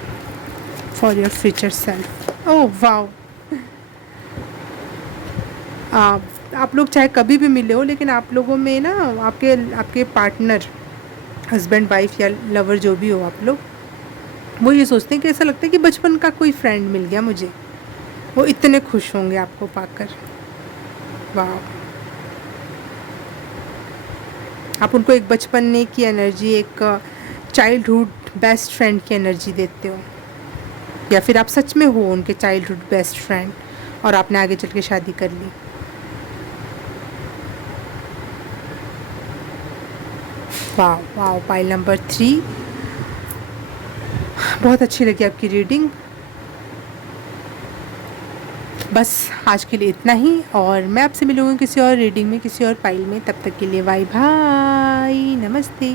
For your future self. Oh wow. आप लोग चाहे कभी भी मिले हो, लेकिन आप लोगों में ना आपके आपके पार्टनर, हस्बैंड वाइफ या लवर जो भी हो आप लोग, वो ये सोचते हैं कि ऐसा लगता है कि बचपन का कोई फ्रेंड मिल गया मुझे। वो इतने खुश होंगे आपको पाकर। वाह। आप उनको एक बचपन की एनर्जी, एक चाइल्डहुड बेस्ट फ्रेंड की एनर्जी देते हो, या फिर आप सच में हो उनके चाइल्डहुड बेस्ट फ्रेंड और आपने आगे चल के शादी कर ली। वाह वाह। पाइल नंबर 3, बहुत अच्छी लगी आपकी रीडिंग। बस आज के लिए इतना ही, और मैं आपसे मिलूँगी किसी और रीडिंग में, किसी और पाइल में। तब तक के लिए बाय बाय, नमस्ते।